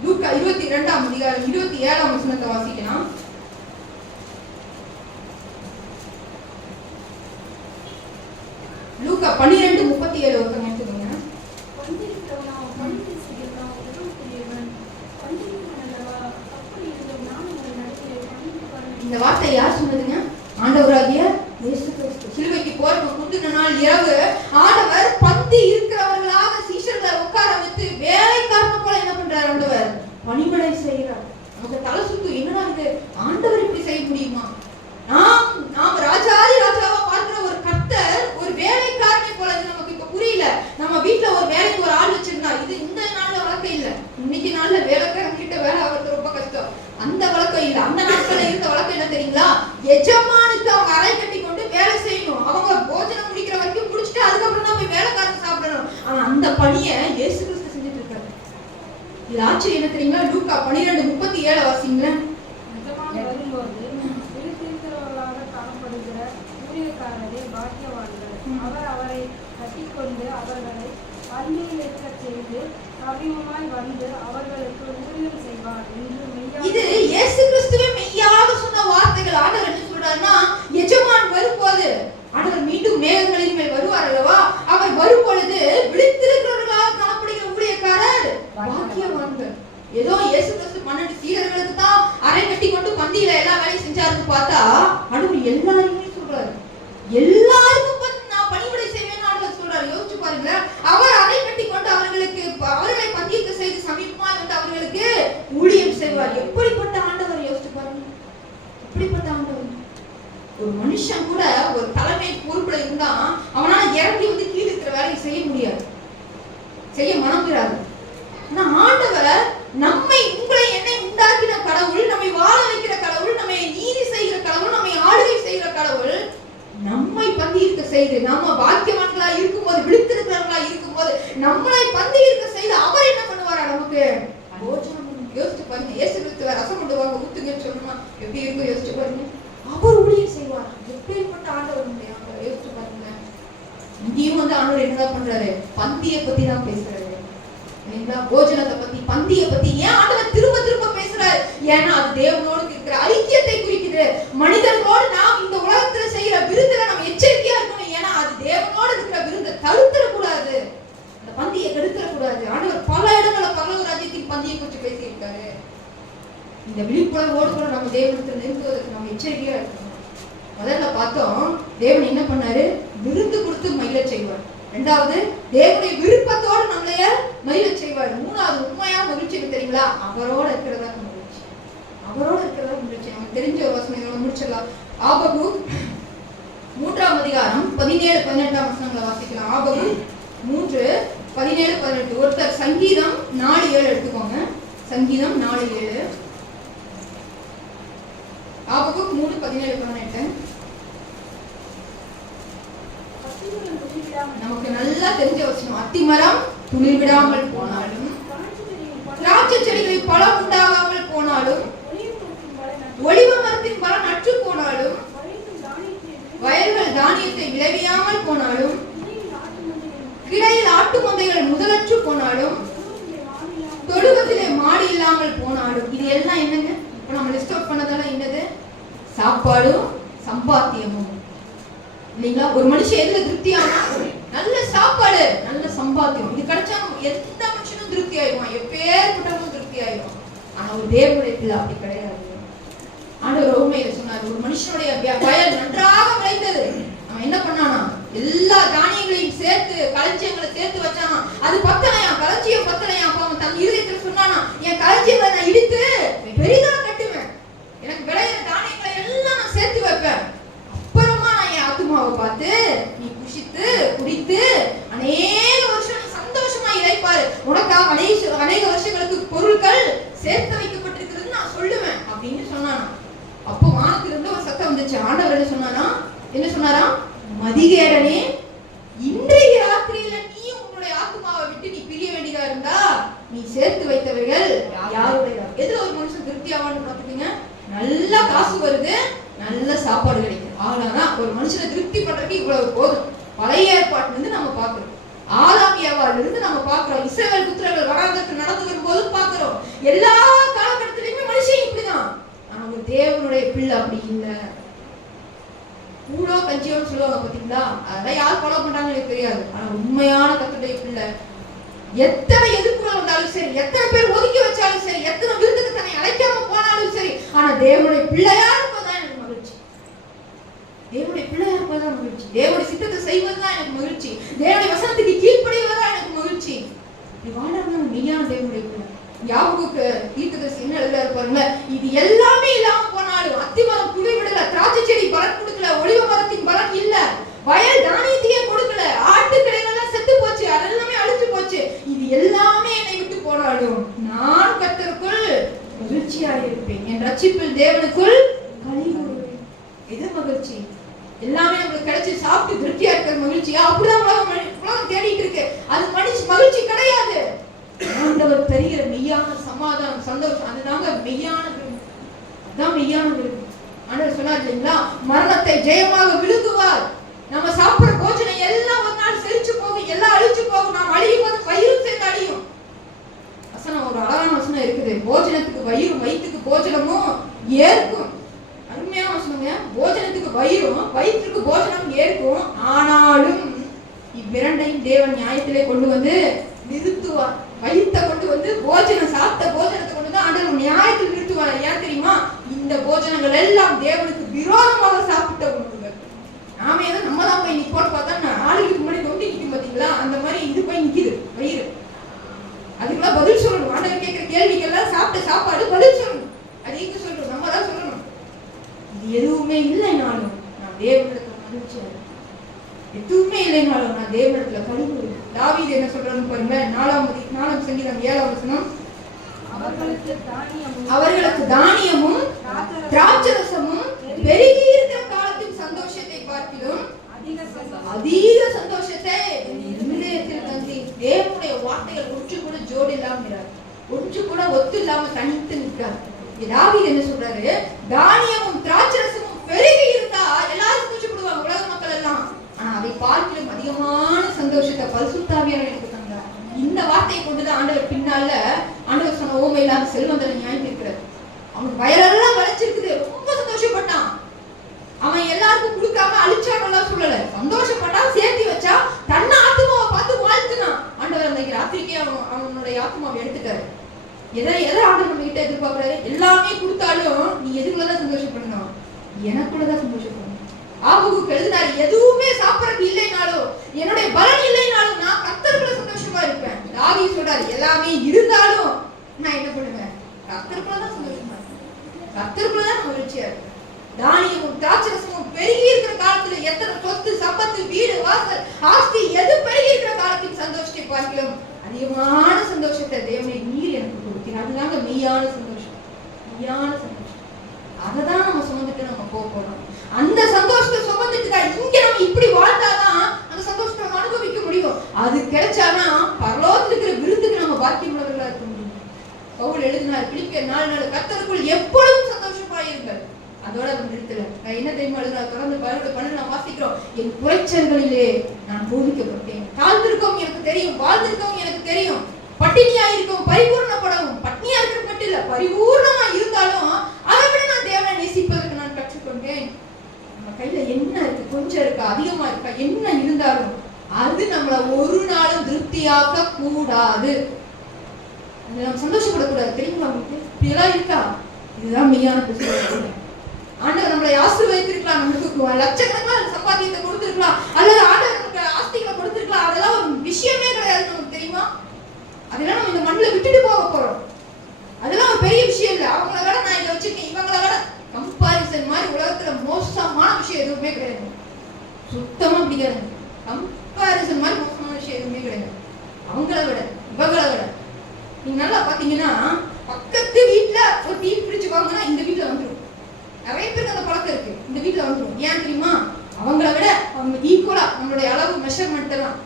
லூக்கா 22ஆம் அதிகாரம் 27ஆம் வசனத்தை வாசிக்கலாம். லூக்கா 12:37 ஒருத்தங்க எடுத்துக்கோங்க. இந்த வார்த்தை யார் சொன்னதுங்க? ஆண்டவராகிய இயேசு கிறிஸ்து. சிலுவைக்கு போறதுக்கு முந்தின நாள் இரவு ஆண்டவர் பந்தி இருக்கிறவர்களாக சீஷர்களை உட்கார வைத்து வேலைக்காரன போல என்ன பண்றாரு? ஆண்டவர் பணிவிடை செய்கிறார். நமக்கு தலை சுத்து, என்னடா இது, ஆண்டவர் இப்படி செய்ய முடியுமா? நாம் ராஜாதி ராஜாவா பார்க்கிற ஒரு கர்த்தர் ஒரு வேலைக்காரனை போல, இது நமக்கு இப்ப புரியல. நம்ம வீட்டுல ஒரு வேலைக்கு ஒரு ஆள் வச்சிருந்தா, இது இந்த நாள்ல வழக்கம் இல்ல. இன்னைக்கு நாள்ல வேலைக்காரன் கிட்ட வேலை ஆகிறது ரொம்ப கஷ்டம். அந்த வழக்கம் இல்ல. அந்த நாட்கள்ல இருந்த வழக்கம் என்ன தெரியுங்களா? எஜமானுக்கு அவங்க அறை கட்டி கொண்டு வேலை செய்யணும். அவங்க போஜனம் முடிக்கிற வரைக்கும் முடிச்சுட்டு அதுக்கப்புறம் தான் போய் வேலைக்காரன் சாப்பிடணும். ஆனா அந்த பணியை இயேசு கிறிஸ்து செஞ்சுட்டு இருக்காரு. இது ஆச்சரியம் என்ன தெரியுங்களா? லூக்கா 12:37 வாசிங்களேன். அவர் அவரை கட்டிக்கொண்டு அவர்களை பந்தியில் இருக்க செய்து சமீபமாய் வந்து அவர்களுக்கு ஊழியம் செய்வார் என்று இது இயேசு கிறிஸ்துவே மெய்யாக சொன்ன வார்த்தைகள். ஆண்டவர் என்ன சொல்றாருன்னா, எஜமான் வரும்போது ஆண்டவர் மீண்டும் மேகங்களின் மேல் வருவார் அல்லவா? அவர் வரும் பொழுது விழித்திருக்கிறவர்களாக காணப்படுகிற ஊழியக்காரர் பாக்கியவான்கள். ஏதோ இயேசு கிறிஸ்து 12 சீடர்களுக்கு தான் அறை கட்டி கொண்டு பந்தியில எல்லா வேலையும் செஞ்சாருன்னு பார்த்தா ஆண்டவர் எல்லாரையுமே சொல்றாரு. எல்லாருக்கும் நான் பணிவிடை செய்வேன்னு ஆண்டவர் சொல்றாரு. யோசிச்சு பாருங்க. அவர் அறை கட்டி கொண்டு அவர்களை பந்தியத்தை செய்து சமீபமாய் வந்து அவர்களுக்கு ஊழியம் செய்வார். எப்படிப்பட்ட ஆண்டவர் யோசிச்சு பாருங்க. எப்படிப்பட்ட ஆண்டவர். ஒரு மனுஷன் கூட ஒரு தலைமை பொறுப்புல இருந்தா அவனால இறங்கி வந்து கீழே இருக்கிற வேலையை செய்ய முடியாது, செய்ய மனம் பெறாது. ஆனா ஆண்டவர் நம்மை, உங்களை, என்னை உண்டாக்கின கடவுள், நம்மை வாழ வைக்கிற கடவுள், நம்மை நீதி செய்கிற கடவுள், நம்மை ஆளுகை செய்கிற கடவுள், நம்மை பந்தி இருக்க செய்து, நம்ம பாக்கியவான்களா இருக்கும்போது, விழித்திருக்கிறவர்களா இருக்கும்போது நம்மளை பந்தி இருக்க செய்து அவர் என்ன பண்ணுவாரா? நமக்கு போஜனம். யோசிச்சு பாருங்க. இயேசு கிறிஸ்து ரசம் கொண்டு வாங்க ஊத்துங்கன்னு சொன்னா எப்படி இருக்கும்? யோசிச்சு பாருங்க. அவர் ஊழியம் செய்வார். எப்பேற்பட்ட ஆண்டவர் ஆண்டவர். யோசிச்சு பாருங்க. இங்கேயும் வந்து ஆண்டவர் என்னதான் பண்றாரு? பந்தியை பத்தி தான் பேசுறாரு. போஜனத்தை பத்தி, பந்தியை பத்தி ஏன் ஆண்டவர் திரும்ப திரும்ப பேசுறாரு? ஏன்னா அது தேவனோடு இருக்கிற ஐக்கியத்தை குறிக்குது. மனிதர்களோடு நாம் இந்த உலகத்துல செய்யற விருந்துல நம்ம எச்சரிக்கையா இருக்கணும். ஏன்னா அது தேவனோடு இருக்கிற விருந்தை தடுத்துடக்கூடாது, அந்த பந்தியை கெடுத்துடக்கூடாது. ஆண்டவர் பல இடங்கள்ல பரலோக ராஜ்யத்தின் பந்தியை குறித்து பேசியிருக்காரு. இந்த விழிப்புணர்வோடு கூட நம்ம தேவனத்தை நெருங்குவதற்கு நம்ம எச்சரிக்கையா இருக்கணும். முதல்ல பார்த்தோம், தேவன் என்ன பண்ணாரு? விருந்து கொடுத்து மகிழ செய்வார். இரண்டாவது, தேவனுடைய விருப்பத்தோடு நம்மளைய மகிழ செய்வார். மூணாவது, உண்மையான மகிழ்ச்சி தெரியுங்களா? அவரோட இருக்கிறதா மகிழ்ச்சி. அவரோட இருக்கிறதா மகிழ்ச்சி. நமக்கு தெரிஞ்ச ஒரு வசனங்களை முடிச்சிடலாம். ஆபகுக் 3ஆம் அதிகாரம் 17-18 வசனங்களை வாசிக்கலாம். ஆபகுக் 3:17-18. ஒருத்தர் சங்கீதம் 4:7 எடுத்துக்கோங்க. சங்கீதம் 4:7. ஆபகுக் 3:17-18. நமக்கு நல்லா தெரிஞ்ச வசனம். அத்திமரம் துளிர் விடாமல் போனாலும், திராட்சை செடிகளில் பழம் உண்டாகாமல் போனாலும், ஒலிவ மரத்தின் பலன் அற்று போனாலும், வயல்கள் தானியத்தை விளைவியாமல் போனாலும், கிடையில் ஆட்டு மந்தைகள் முதலற்று போனாலும், தொழுவத்திலே மாடு இல்லாமல் போனாலும். இது எல்லாம் என்னங்க? இப்ப நம்ம லிஸ்ட் அவுட் பண்ணதெல்லாம் என்னது? சாப்பாடும் சம்பாத்தியமும் இல்லைங்களா? ஒரு மனுஷன் எதுல திருப்தியானா? நல்ல சாப்பாடு, நல்ல சம்பாத்தியம். இது கிடைச்சா எந்த மனுஷனும் மனுஷன் திருப்தி ஆயிடுவான், எப்பேற்பட்டவனும் திருப்தி ஆயிடுவான். ஆனா ஒரு தேவனுடைய பிள்ளை அப்படி கிடையாது. ஆண்டவர் உண்மையில சொன்னார், ஒரு மனுஷனுடைய வயல் நன்றாக விளைந்தது. அவன் என்ன பண்ணானா, எல்லா தானியங்களையும் சேர்த்து களஞ்சியங்களை சேர்த்து வச்சானா. அது பத்தலையா, களஞ்சியம் பத்தலையா. அப்ப அவன் தன் இருதயத்துல சொன்னானா, என் களஞ்சியங்களை நான் இடித்து பெரிதா கட்டுவேன், எனக்கு விளையிற தானியங்களை எல்லாம் நான் சேர்த்து வைப்பேன். அப்புறமா நான் என் ஆத்துமாவை பார்த்து நீ புசித்து குடித்து அநேக வருஷம் நீ சந்தோஷமா இழைப்பாரு, உனக்காக அநேக வருஷங்களுக்கு பொருட்கள் சேர்த்து வைக்கப்பட்டிருக்குதுன்னு நான் சொல்லுவேன் அப்படின்னு சொன்னானா. அப்போ வானத்திலிருந்து ஒரு சத்தம் வந்துச்சு. ஆண்டவர் என்ன சொன்னாரா, மதிகேடனே, இன்றைய ராத்திரியில நீ உன்னுடைய ஆத்துமாவை விட்டு நீ பிரிய வேண்டியதா இருந்தா நீ சேர்த்து வைத்தவைகள் யாருடைய? எதுல ஒரு மனுஷன் திருப்தி ஆவான்னு பாத்துக்கீங்க. நல்ல காசு வருது, நல்ல சாப்பாடு கிடைக்கும், ஆனாதான் ஒரு மனுஷனை திருப்தி பண்றதுக்கு இவ்வளவு போதும். பழைய ஏற்பாட்டுல இருந்து நம்ம பாக்குறோம், ஆதாமியாவால இருந்து நம்ம பாக்குறோம், இஸ்ரவேல் புத்திரர்கள் வராதற்கு நடந்து வரும்போது பாக்குறோம். எல்லா காலகட்டத்திலயுமே மனுஷன் இப்படிதான். ஆனா ஒரு தேவனுடைய பிள்ளை அப்படி இல்லை. கூடோ கஞ்சியோன்னு சொல்லுவாங்க பாத்தீங்களா, அதெல்லாம் யார் ஃபாலோ பண்றாங்கன்னு எனக்கு தெரியாது. ஆனா உண்மையான கர்த்தருடைய பிள்ளை எத்தனை எதிர்ப்புகள் வந்தாலும் சரி, எத்தனை பேர் ஒதுக்கி வச்சாலும் சரி, எத்தனை விருதுக்கு தன்னை அழைக்காம போனாலும் சரி, ஆனா தேவனுடைய பிள்ளையா இருப்பதுதான் எனக்கு மகிழ்ச்சி. தேவனுடைய பிள்ளையா இருப்பதுதான் மகிழ்ச்சி. தேவனுடைய சித்தத்தை செய்வதுதான் எனக்கு மகிழ்ச்சி. தேவனுடைய வசனத்துக்கு கீழ்ப்படிவதுதான் எனக்கு மகிழ்ச்சி. இப்படி வாழ்றதுதான் மெய்யான தேவனுடைய பிள்ளை. யாவுக்கு தீர்க்கதரிசி என்ன எழுதுறாரு பாருங்க, இது எல்லாமே இல்லாம போனாலும் அத்திமரம் துளி விடல, திராட்சை செடி பலன் கொடுக்கல, ஒலிவ மரத்தின் பலன் இல்ல, வயல் தானியத்தையே கொடுக்கல, ஆட்டு கிடையெல்லாம் செத்து போச்சு, அதெல்லாமே அழிச்சு போச்சு, இது எல்லாமே என்னை விட்டு போனாலும் நான் கர்த்தருக்குள் மகிழ்ச்சியாக இருப்பேன், என் ரட்சிப்பில் தேவனுக்குள் களி கூறுவேன். எது மகிழ்ச்சி? எல்லாமே நம்மளுக்கு கிடைச்சு சாப்பிட்டு திருப்தியா இருக்கிற மகிழ்ச்சியா? அப்படிதான் உலகம் தேடிட்டு இருக்கு. அது மகிழ்ச்சி கிடையாது. ஆண்டவர் தருகிற மெய்யான சமாதானம், சந்தோஷம், அதுதாங்க மெய்யான விரும்பு. அதான் மெய்யான விரும்பு. ஆண்டவர் சொன்னார் இல்லைங்களா, மரணத்தை ஜெயமாக விழுங்குவார். நம்ம சாப்பிடுற போஜனை எல்லாம் ஒரு நாள் செழிச்சு போகும், எல்லாம் அழிச்சு போகும், நாம் அழியும் போது வயிறும் சேர்ந்து அழியும். வசனம் ஒரு அழகான வசனம் இருக்குது, போஜனத்துக்கு வயிறும் வயிற்றுக்கு போஜனமும் ஏற்கும். அருமையான வசனங்க. போஜனத்துக்கு வயிறும் வயிற்றுக்கு போஜனம் ஏற்கும், ஆனாலும் இவ்விரண்டையும் தேவன் நியாயத்திலே கொண்டு வந்து நிறுத்துவார். வயிற்றை கொண்டு வந்து போஜனம், சாப்பிட்ட போஜனத்தை கொண்டு வந்து ஆண்டவர் நியாயத்தில் நிறுத்துவார். ஏன் தெரியுமா? இந்த போஜனங்கள் எல்லாம் தேவனுக்கு விரோதமாக சாப்பிட்ட உணவுகள். நாம ஏதோ நம்ம தான் போய் நிப்போன்னு பார்த்தா ஆளுக்கு முன்னாடி தொண்டி நிற்கும் பாத்தீங்களா, அந்த மாதிரி இது போய் நிக்குது வயிறு. அதுக்கெல்லாம் பதில் சொல்லணும். ஆண்டவர் கேட்கிற கேள்விக்கெல்லாம் சாப்பிட்ட சாப்பாடு பதில் சொல்லணும். அது எங்க சொல்லணும்? நம்ம தான் சொல்லணும். இது எதுவுமே இல்லைனாலும் நான் தேவனுக்கு மகிழ்ச்சியா இருக்கேன், எதுவுமே இல்லைனாலும் நான் தேவனிடத்துல கழிவு. தாவீது என்ன சொல்றான்னு பாருங்க, 4ஆம் சங்கீதம் 7ஆம் வசனம், அவர்களுக்கு தானியமும் திராட்சரசமும் பெருகி இருக்கிற காலத்தின் சந்தோஷத்தை பார்க்கிலும் அதிக சந்தோஷத்தை இருதயத்தில் தந்தி. தேவனுடைய வார்த்தைகள் ஒன்று கூட ஜோடி இல்லாம, ஒன்று கூட ஒத்து இல்லாம தனித்து நிற்காது. தாவீது என்ன சொல்றாரு, தானியமும் திராட்சரசமும் பெருகி இருந்தா எல்லாரும் சந்தோஷப்படுவாங்க உலக மக்கள் எல்லாம். ஆனா அதை பார்க்கிலும் அதிகமான சந்தோஷத்தை பரிசுத்த ஆவியானவர் எனக்கு தந்தார். இந்த வார்த்தையை கொண்டுதான் ஆண்டவர் பின்னால ஆண்டவர் சொன்ன ஓமையில அந்த செல்வந்தனை நியாயம் இருக்கிறார். அவனுக்கு வயலெல்லாம் விளைச்சிருக்குது, ரொம்ப சந்தோஷப்பட்டான். அவன் எல்லாருக்கும் கொடுக்காம அழிச்சானெல்லாம் சொல்லல, சந்தோஷப்பட்டான், சேர்த்தி வச்சா, தன்னை ஆத்மாவை பார்த்து வாழ்த்துனான். ஆண்டவர் அந்த ராத்திரிக்கே அவனுடைய ஆத்மாவை எடுத்துட்டாரு. எதை ஆண்டவர் நம்ம கிட்ட எதிர்பார்க்கிறாரு? எல்லாமே கொடுத்தாலும் நீ எதுக்குள்ளதான் சந்தோஷப்படணும்? எனக்குள்ளதான் சந்தோஷப்படணும். ஆபகுக்கு எழுதினாரு, எதுவுமே சாப்பிடறதுக்கு இல்லைனாலும், என்னுடைய பலன் இல்லைனாலும் நான் கர்த்தருக்குள்ள சந்தோஷமா இருப்பேன். தாவீது சொல்றாரு, எல்லாமே இருந்தாலும் நான் என்ன பண்ணுவேன்? கர்த்தருக்குள்ளதான் சந்தோஷமா இருப்பேன், கர்த்தருக்குள்ளதான் மகிழ்ச்சியா இருப்பேன். தானியமும் திராட்சரசமும் பெருகி இருக்கிற காலத்துல எத்தனை சொத்து சம்பத்து வீடு வாசல் ஆஸ்தி எது பெருகி இருக்கிற காலத்தின் சந்தோஷத்தை பார்க்கலாம் அதிகமான சந்தோஷத்தை தேவனை நீர் எனக்கு கொடுத்தீங்க. அதுதாங்க மெய்யான சந்தோஷம், மெய்யான சந்தோஷம். அததான் நம்ம சுமந்துட்டு நம்ம போறோம். அந்த சந்தோஷத்தை சுமந்துட்டு தான் இங்க நம்ம இப்படி வாழ்ந்தாதான் அந்த சந்தோஷத்தை நம்ம அனுபவிக்க முடியும். அது கிடைச்சாதான் பரலோகத்துல இருக்கிற விருந்துக்கு நம்ம பாக்கியம் உள்ளவர்களா இருக்க முடியும். பவுல் எழுதினார் பிலிப்பியர் 4:4, கர்த்தருக்குள் எப்பொழுதும் சந்தோஷமாயிருங்கள். அதோட அவன் நிறுத்தல. நான் என்ன தெரியுமா எழுதுனா, தொடர்ந்து 12 நான் வாசிக்கிறோம், என் குறைச்சல்களிலே நான் போதிக்கப்பட்டேன். தாழ்ந்திருக்கவும் எனக்கு தெரியும், வாழ்ந்திருக்கவும் எனக்கு தெரியும், பட்டினியா இருக்கும் பரிபூர்ணப்படவும், பட்னியா இருக்கிற மட்டும் இல்ல பரிபூர்ணமா இருந்தாலும் அதை விட நான் தேவனை நேசிப்பதற்கு நான் கற்றுக்கொண்டேன். நம்ம கையில என்ன இருக்கு, கொஞ்சம் இருக்கா அதிகமா இருக்கா, என்ன இருந்தாலும் அது நம்மள ஒரு நாளும் திருப்தியாக்க கூடாது. அதுல நம்ம சந்தோஷப்படக்கூடாது. தெரியுமா உங்களுக்கு? இப்படியெல்லாம் இருக்கா? இதுதான் மெய்யான கிறிஸ்தவ. ஆண்டவர் நம்மளை ஆசீர்வதித்திருக்கலாம், நமக்கு லட்சக்கணக்கான சம்பாத்தியத்தை கொடுத்திருக்கலாம், அல்லது ஆண்டவர் நமக்கு ஆஸ்திகளை கொடுத்திருக்கலாம். அதெல்லாம் ஒரு விஷயமே கிடையாது. நமக்கு தெரியுமா? அதெல்லாம் நம்ம இந்த மண்ணில் விட்டுட்டு போக போறோம். அதெல்லாம் ஒரு பெரிய விஷயம் இல்லை. அவங்கள விட நான் இதை வச்சிருக்கேன், இவங்கள விட கம்பாரிசன் மாதிரி உலகத்துல மோசமான விஷயம் எதுவுமே கிடையாது. சுத்தமா பிடிக்காது. கம்பாரிசன் மாதிரி மோசமான விஷயம் எதுவுமே கிடையாது. அவங்கள விட இவங்களை விட நீங்க நல்லா பாத்தீங்கன்னா, பக்கத்து வீட்டுல ஒரு டீ பிடிச்சு வாங்கினா இந்த வீட்டுல வந்துடும். நிறைய பேருக்கு அந்த பழக்கம் இருக்கு, இந்த வீட்டுல வந்துடும். ஏன் தெரியுமா? அவங்கள விட அவங்க ஈக்குவலா நம்மளுடைய அளவு மெஷர்மெண்ட் எல்லாம்.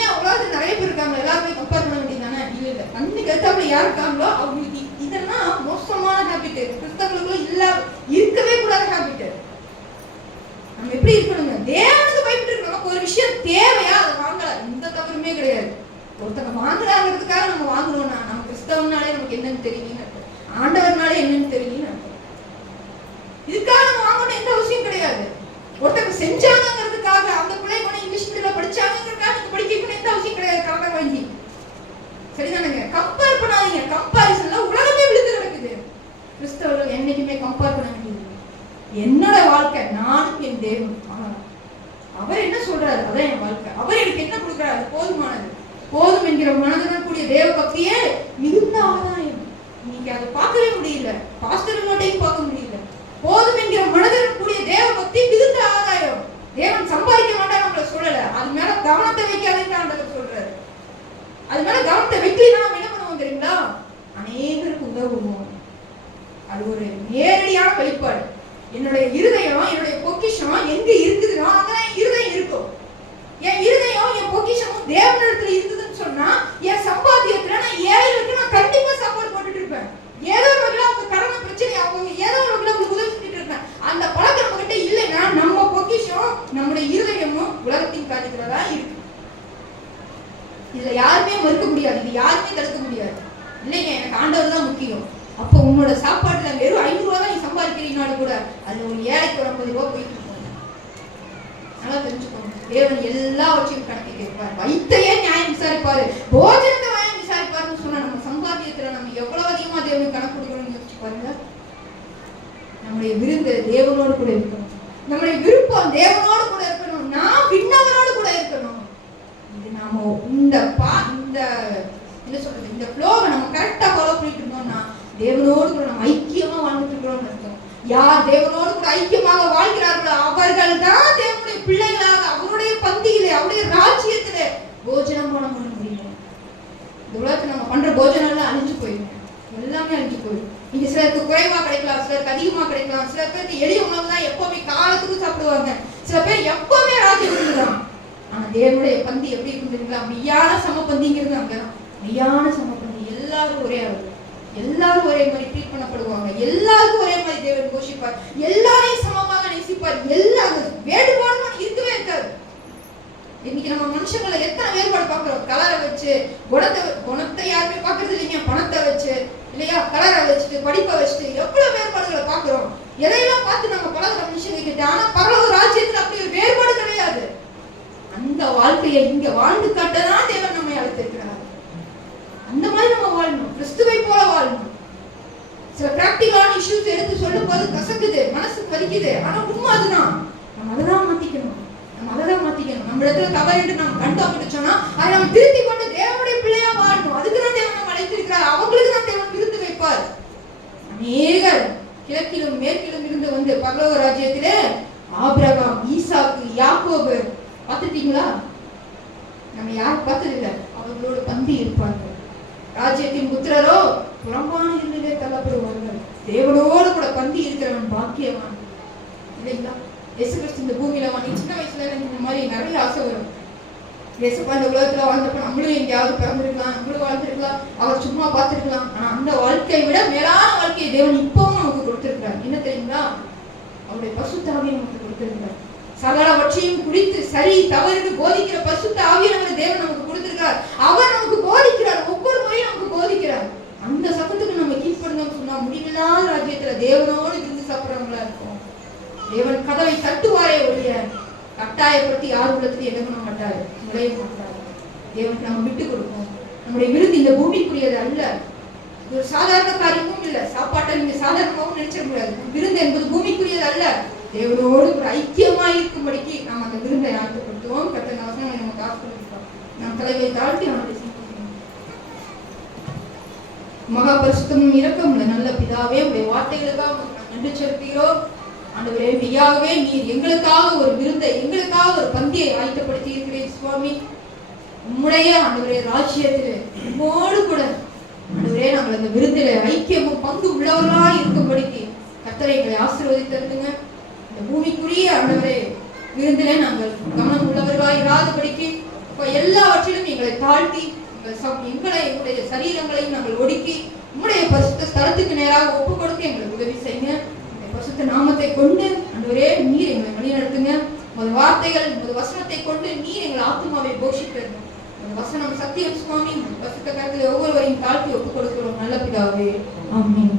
ஏன் உலகத்துல நிறைய பேர் இருக்காங்க, எல்லாருமே கம்பேர் பண்ண வேண்டியதானே? இல்ல, கண்ணுக்கு எத்தாப்புல யார் இருக்காங்களோ அவங்களுக்கு இதெல்லாம் மோசமான ஹேபிட். கிறிஸ்தவர்களுக்குள்ள இல்ல, இருக்கவே கூடாத ஹேபிட். நம்ம எப்படி இருக்கணுங்க? தேவனுக்கு பயப்பட்டு இருக்கணும். நமக்கு ஒரு விஷயம் தேவையா, அதை வாங்கலாம், எந்த தவறுமே கிடையாது. ஒருத்தங்க வாங்குறாங்கிறதுக்காக நம்ம வாங்கணும்னா, நம்ம கிறிஸ்தவனாலே நமக்கு என்னன்னு தெரியுங்க, ஆண்டவர்னாலே என்னன்னு தெரியுங்க. இதுக்காக நம்ம வாங்கணும் எந்த அவசியம் கிடையாது. ஒருத்தங்க செஞ்சாங்கிறதுக்காக, அந்த பிள்ளை கூட இங்கிலீஷ் மீடியம்ல படிச்சாங்கிறதுக்காக நீங்க படிக்கணும் எந்த அவசியம் கிடையாது. கடன் வாங்கி சரிதானுங்க? கம்பேர் பண்ணாதீங்க. கம்பாரிசன்ல உலகமே விழுந்து கிடக்குது. கிறிஸ்தவர்கள் என்னைக்குமே கம்பேர் பண்ண வேண்டியது. என்னோட வாழ்க்கை நானும் என் தேவன், அவர் என்ன சொல்றாரு அதான் என் வாழ்க்கை, அவர் எனக்கு என்ன கொடுக்குறாரு அது போதுமானது. போதும் என்கிற மனதுடன் கூடிய தேவ பக்தியே மிகுந்த ஆதாயம். இன்னைக்கு அதை பார்க்கவே முடியல, பாஸ்டர்களோடையும் பார்க்க முடியல. போதும் என்கிற மனதுடன் கூடிய தேவ பக்தி மிகுந்த ஆதாயம். தேவன் சம்பாதிக்க மாட்டார் நம்மள சொல்லல, அது மேல கவனத்தை வைக்காதீங்க ஆண்டவர் சொல்றாரு. அது மேல கவனத்தை வைக்கலாம். நம்ம என்ன பண்ணுவோம் தெரியுங்களா? அநேகருக்கு உதவுவோம். அது ஒரு நேரடியான வெளிப்பாடு. என்னுடைய இருதயம், என்னுடைய பொக்கிஷம் எங்க இருக்குதுன்னா அங்கதான் என் இருதயம் இருக்கும். என் இருதயம் என் பொக்கிஷமும் தேவனிடத்துல இருக்குதுன்னு சொன்னா, என் சம்பாத்தியத்துல நான் ஏழைகளுக்கு நான் கண்டிப்பா சப்போர்ட் போட்டுட்டு இருப்பேன். ஏதோ ஒரு வகையில அவங்க கடமை பிரச்சனை, அவங்க ஏதோ ஒரு வகையில அவங்களுக்கு உதவி செஞ்சுட்டு இருப்பேன். அந்த பழக்கம் நம்ம கிட்ட இல்லைன்னா நம்ம பொக்கிஷம் நம்முடைய இருதயமும் உலகத்தின் காரியத்துலதான் இருக்கு. இதுல யாருமே மறுக்க முடியாது, இது யாருமே தடுக்க முடியாது. இல்லைங்க, எனக்கு ஆண்டவர் தான் முக்கியம். அப்போ உன்னோட சாப்பாட்டுல வெறும் 500 ரூபா தான் நீ சம்பாதிக்கிறீங்கனாலும் கூட அதுல ஒரு ஏழைக்கு ஒரு 50 ரூபா போயிட்டு இருக்கும். நல்லா தெரிஞ்சுக்கோங்க, தேவன் எல்லாவற்றையும் கணக்கு கேட்பார். வைத்தையே நியாயம் விசாரிப்பாரு, போஜனத்தை நியாயம் விசாரிப்பாருன்னு சொன்னா நம்ம சம்பாத்தியத்துல நம்ம எவ்வளவு அதிகமா தேவனுக்கு கணக்கு கொடுக்கணும்னு யோசிச்சு பாருங்க. நம்முடைய விருந்து தேவனோடு கூட இருக்கணும், நம்முடைய விருப்பம் தேவனோடு கூட இருக்கணும், நான் விண்ணவரோடு கூட இருக்கணும். இது நாம இந்த என்ன சொல்றது, இந்த ஃப்ளோவை நம்ம கரெக்டா ஃபாலோ பண்ணிட்டு இருந்தோம்னா தேவனோடு கூட நம்ம ஐக்கியமா வாழ்ந்துட்டு இருக்கிறோம்னு அர்த்தம். யார் தேவனோடு கூட ஐக்கியமாக வாழ்கிறார்களோ அவர்கள் தான் தேவனுடைய பிள்ளைகளாக அவருடைய பந்தியிலே, அவருடைய ராஜ்யத்திலே போஜனம் பண்ண முடியும். இந்த உலகத்துல நம்ம பண்ற போஜனம் எல்லாம் அழிஞ்சு போயிடும், எல்லாமே அழிஞ்சு போயிடும். இங்க சிலருக்கு குறைவா கிடைக்கலாம், சிலருக்கு அதிகமா கிடைக்கலாம். சில பேருக்கு எளிய உணவு தான் எப்பவுமே காலத்துக்கு சாப்பிடுவாங்க, சில பேர் எப்பவுமே ராஜ்யம் தான். ஆனா தேவனுடைய பந்தி எப்படி இருக்குதுங்களா? மெய்யான சமபந்திங்கிறது அங்கதான். மெய்யான சமபந்தி, எல்லாரும் ஒரே அளவு, எல்லாரும் ஒரே மாதிரி ட்ரீட் பண்ணப்படுவாங்க, எல்லாருக்கும் ஒரே மாதிரி தேவன் போஷிப்பார், எல்லாரையும் சமமாக நேசிப்பார். எல்லாரும் வேறுபாடு இருக்கவே இருக்காது. இன்னைக்கு நம்ம மனுஷங்களை எத்தனை வேறுபாடு பார்க்கிறோம்? கலரை வச்சு, குணத்தை யாருமே பார்க்கறது இல்லைங்க, பணத்தை வச்சு இல்லையா, கலரை வச்சுட்டு, படிப்பை வச்சுட்டு எவ்வளவு வேறுபாடுகளை பார்க்கிறோம். எதையெல்லாம் பார்த்து நம்ம பழகிற மனுஷங்க கிட்ட. ஆனா பரலோக ராஜ்யத்துல அப்படி ஒரு வேறுபாடு கிடையாது. அந்த வாழ்க்கையை இங்க வாழ்ந்து காட்டதான் தேவன் நம்மை அழைத்திருக்கிறார். அந்த மாதிரி நம்ம வாழணும், கிறிஸ்துவை போல வாழணும். சில பிராக்டிகலான இஷ்யூஸ் எடுத்து சொல்லும் போது கசக்குது, மனசுக்கு வலிக்குது. ஆனா உண்மை அதுதான். நம்ம அதைதான் மாத்திக்கணும், நம்ம இடத்துல தவறு என்று நாம் கண்டுபிடிச்சோம்னா அதை நம்ம திருத்தி கொண்டு தேவனுடைய பிள்ளையா வாழணும். அதுக்குதான் தேவன் நம்ம அழைத்திருக்கிறார். அவங்களுக்கு தான் தேவன் விருந்து வைப்பார். அநேகர் கிழக்கிலும் மேற்கிலும் இருந்து வந்து பரலோக ராஜ்யத்திலே ஆபிரகாம், ஈசாக்கு, யாக்கோபு பார்த்துட்டீங்களா? நம்ம யாரும் பார்த்ததில்ல, அவர்களோடு பந்தி இருப்பார்கள். ராஜ்யத்தின் புத்திரரோ புறம்பான இருளிலே தள்ளப்படுவார்கள். தேவனோடு கூட பந்தி இருக்கிறவன் பாக்கியவான் இல்லைங்களா? இயேசு கிறிஸ்து இந்த பூமியில வாங்கி சின்ன வயசுல இந்த மாதிரி நிறைய ஆசை வரும். இயேசுப்பா இந்த உலகத்துல வாழ்ந்தப்ப நம்மளும் எங்கேயாவது பிறந்திருக்கலாம், நம்மளும் வாழ்ந்திருக்கலாம், அவர் சும்மா பார்த்திருக்கலாம். ஆனா அந்த வாழ்க்கையை விட மேலான வாழ்க்கையை தேவன் இப்பவும் நமக்கு கொடுத்திருக்கிறார். என்ன தெரியுங்களா? அவருடைய பசுத்த ஆவியை நமக்கு கொடுத்திருக்கிறார். சகலவற்றையும் குறித்து சரி தவறுன்னு போதிக்கிற பசுத்த ஆவியானவரை தேவன் நமக்கு கொடுத்திருக்கிறார். அவர் நமக்கு போதிக்கிறார், ஒவ்வொரு முறையும் நமக்கு போதிக்கிறார். அந்த சத்தத்துக்கு நம்ம கீழ்ப்படணும்னு சொன்னா முடிவில்லாத ராஜ்யத்துல தேவனோடு இருந்து சாப்பிடுறவங்களா இருக்கும். தேவன் கதவை தட்டுவாரே ஒழிய கட்டாயப்படுத்தி யார் உள்ளத்துல என்ன பண்ண மாட்டாரு, நுழைய மாட்டாரு. தேவனுக்கு நம்ம விட்டு கொடுப்போம். நம்முடைய விருது இந்த பூமிக்குரியது அல்ல, இது ஒரு சாதாரண காரியமும் இல்ல. சாப்பாட்டை நீங்க சாதாரணமாகவும் நினைச்சிட முடியாது. விருந்து என்பது பூமிக்குரியது அல்ல. தேவனோடு ஒரு ஐக்கியமா இருக்கும்படிக்கு நாம் அந்த விருந்தை ஆயத்தப்படுத்துவோம். கர்த்தர் வசனங்களை நமக்கு ஆசீர்வதிப்பார். நாம் தலையை தாழ்த்தி அவனுடைய மகா பரிசுத்தமும் இரக்கமுள்ள நல்ல பிதாவே, உடைய வார்த்தைகளுக்காக நன்றி செலுத்துகிறோம். ஆண்டவரே, மெய்யாகவே நீர் எங்களுக்காக ஒரு விருந்தை, எங்களுக்காக ஒரு பந்தியை ஆயத்தப்படுத்தி இருக்கிறேன் சுவாமி. உம்முடைய ஆண்டவரே ராஜ்யத்திலே உம்மோடு கூட ஆண்டவரே நாங்கள் அந்த விருந்திலே ஐக்கியமும் பங்கு உள்ளவர்களாய் இருக்கும்படிக்கு கர்த்தரை எங்களை ஆசீர்வதித்தருங்க. இந்த பூமிக்குரிய ஆண்டவரே விருந்திலே நாங்கள் கவனம் உள்ளவர்களாய் இராதபடிக்கு எல்லாவற்றிலும் எங்களை தாழ்த்தி எங்களுடைய சரீரங்களையும் நாங்கள் ஒடுக்கி உம்முடைய பரிசுத்த ஸ்தலத்துக்கு நேராக ஒப்பு கொடுக்க எங்களுக்கு உதவி செய்யுங்க. பரிசுத்த நாமத்தை கொண்டு ஆண்டவரே நீர் எங்களை வழி நடத்துங்க. உமது வார்த்தைகள், உமது வசனத்தை கொண்டு நீர் எங்கள் ஆத்மாவை போஷித்தருங்க. உமது வசனம் சத்தியம் சுவாமி. பரிசுத்த கருத்தில் ஒவ்வொருவரையும் தாழ்த்தி ஒப்பு கொடுக்கிறோம் நல்ல பிதாவே. ஆமென்.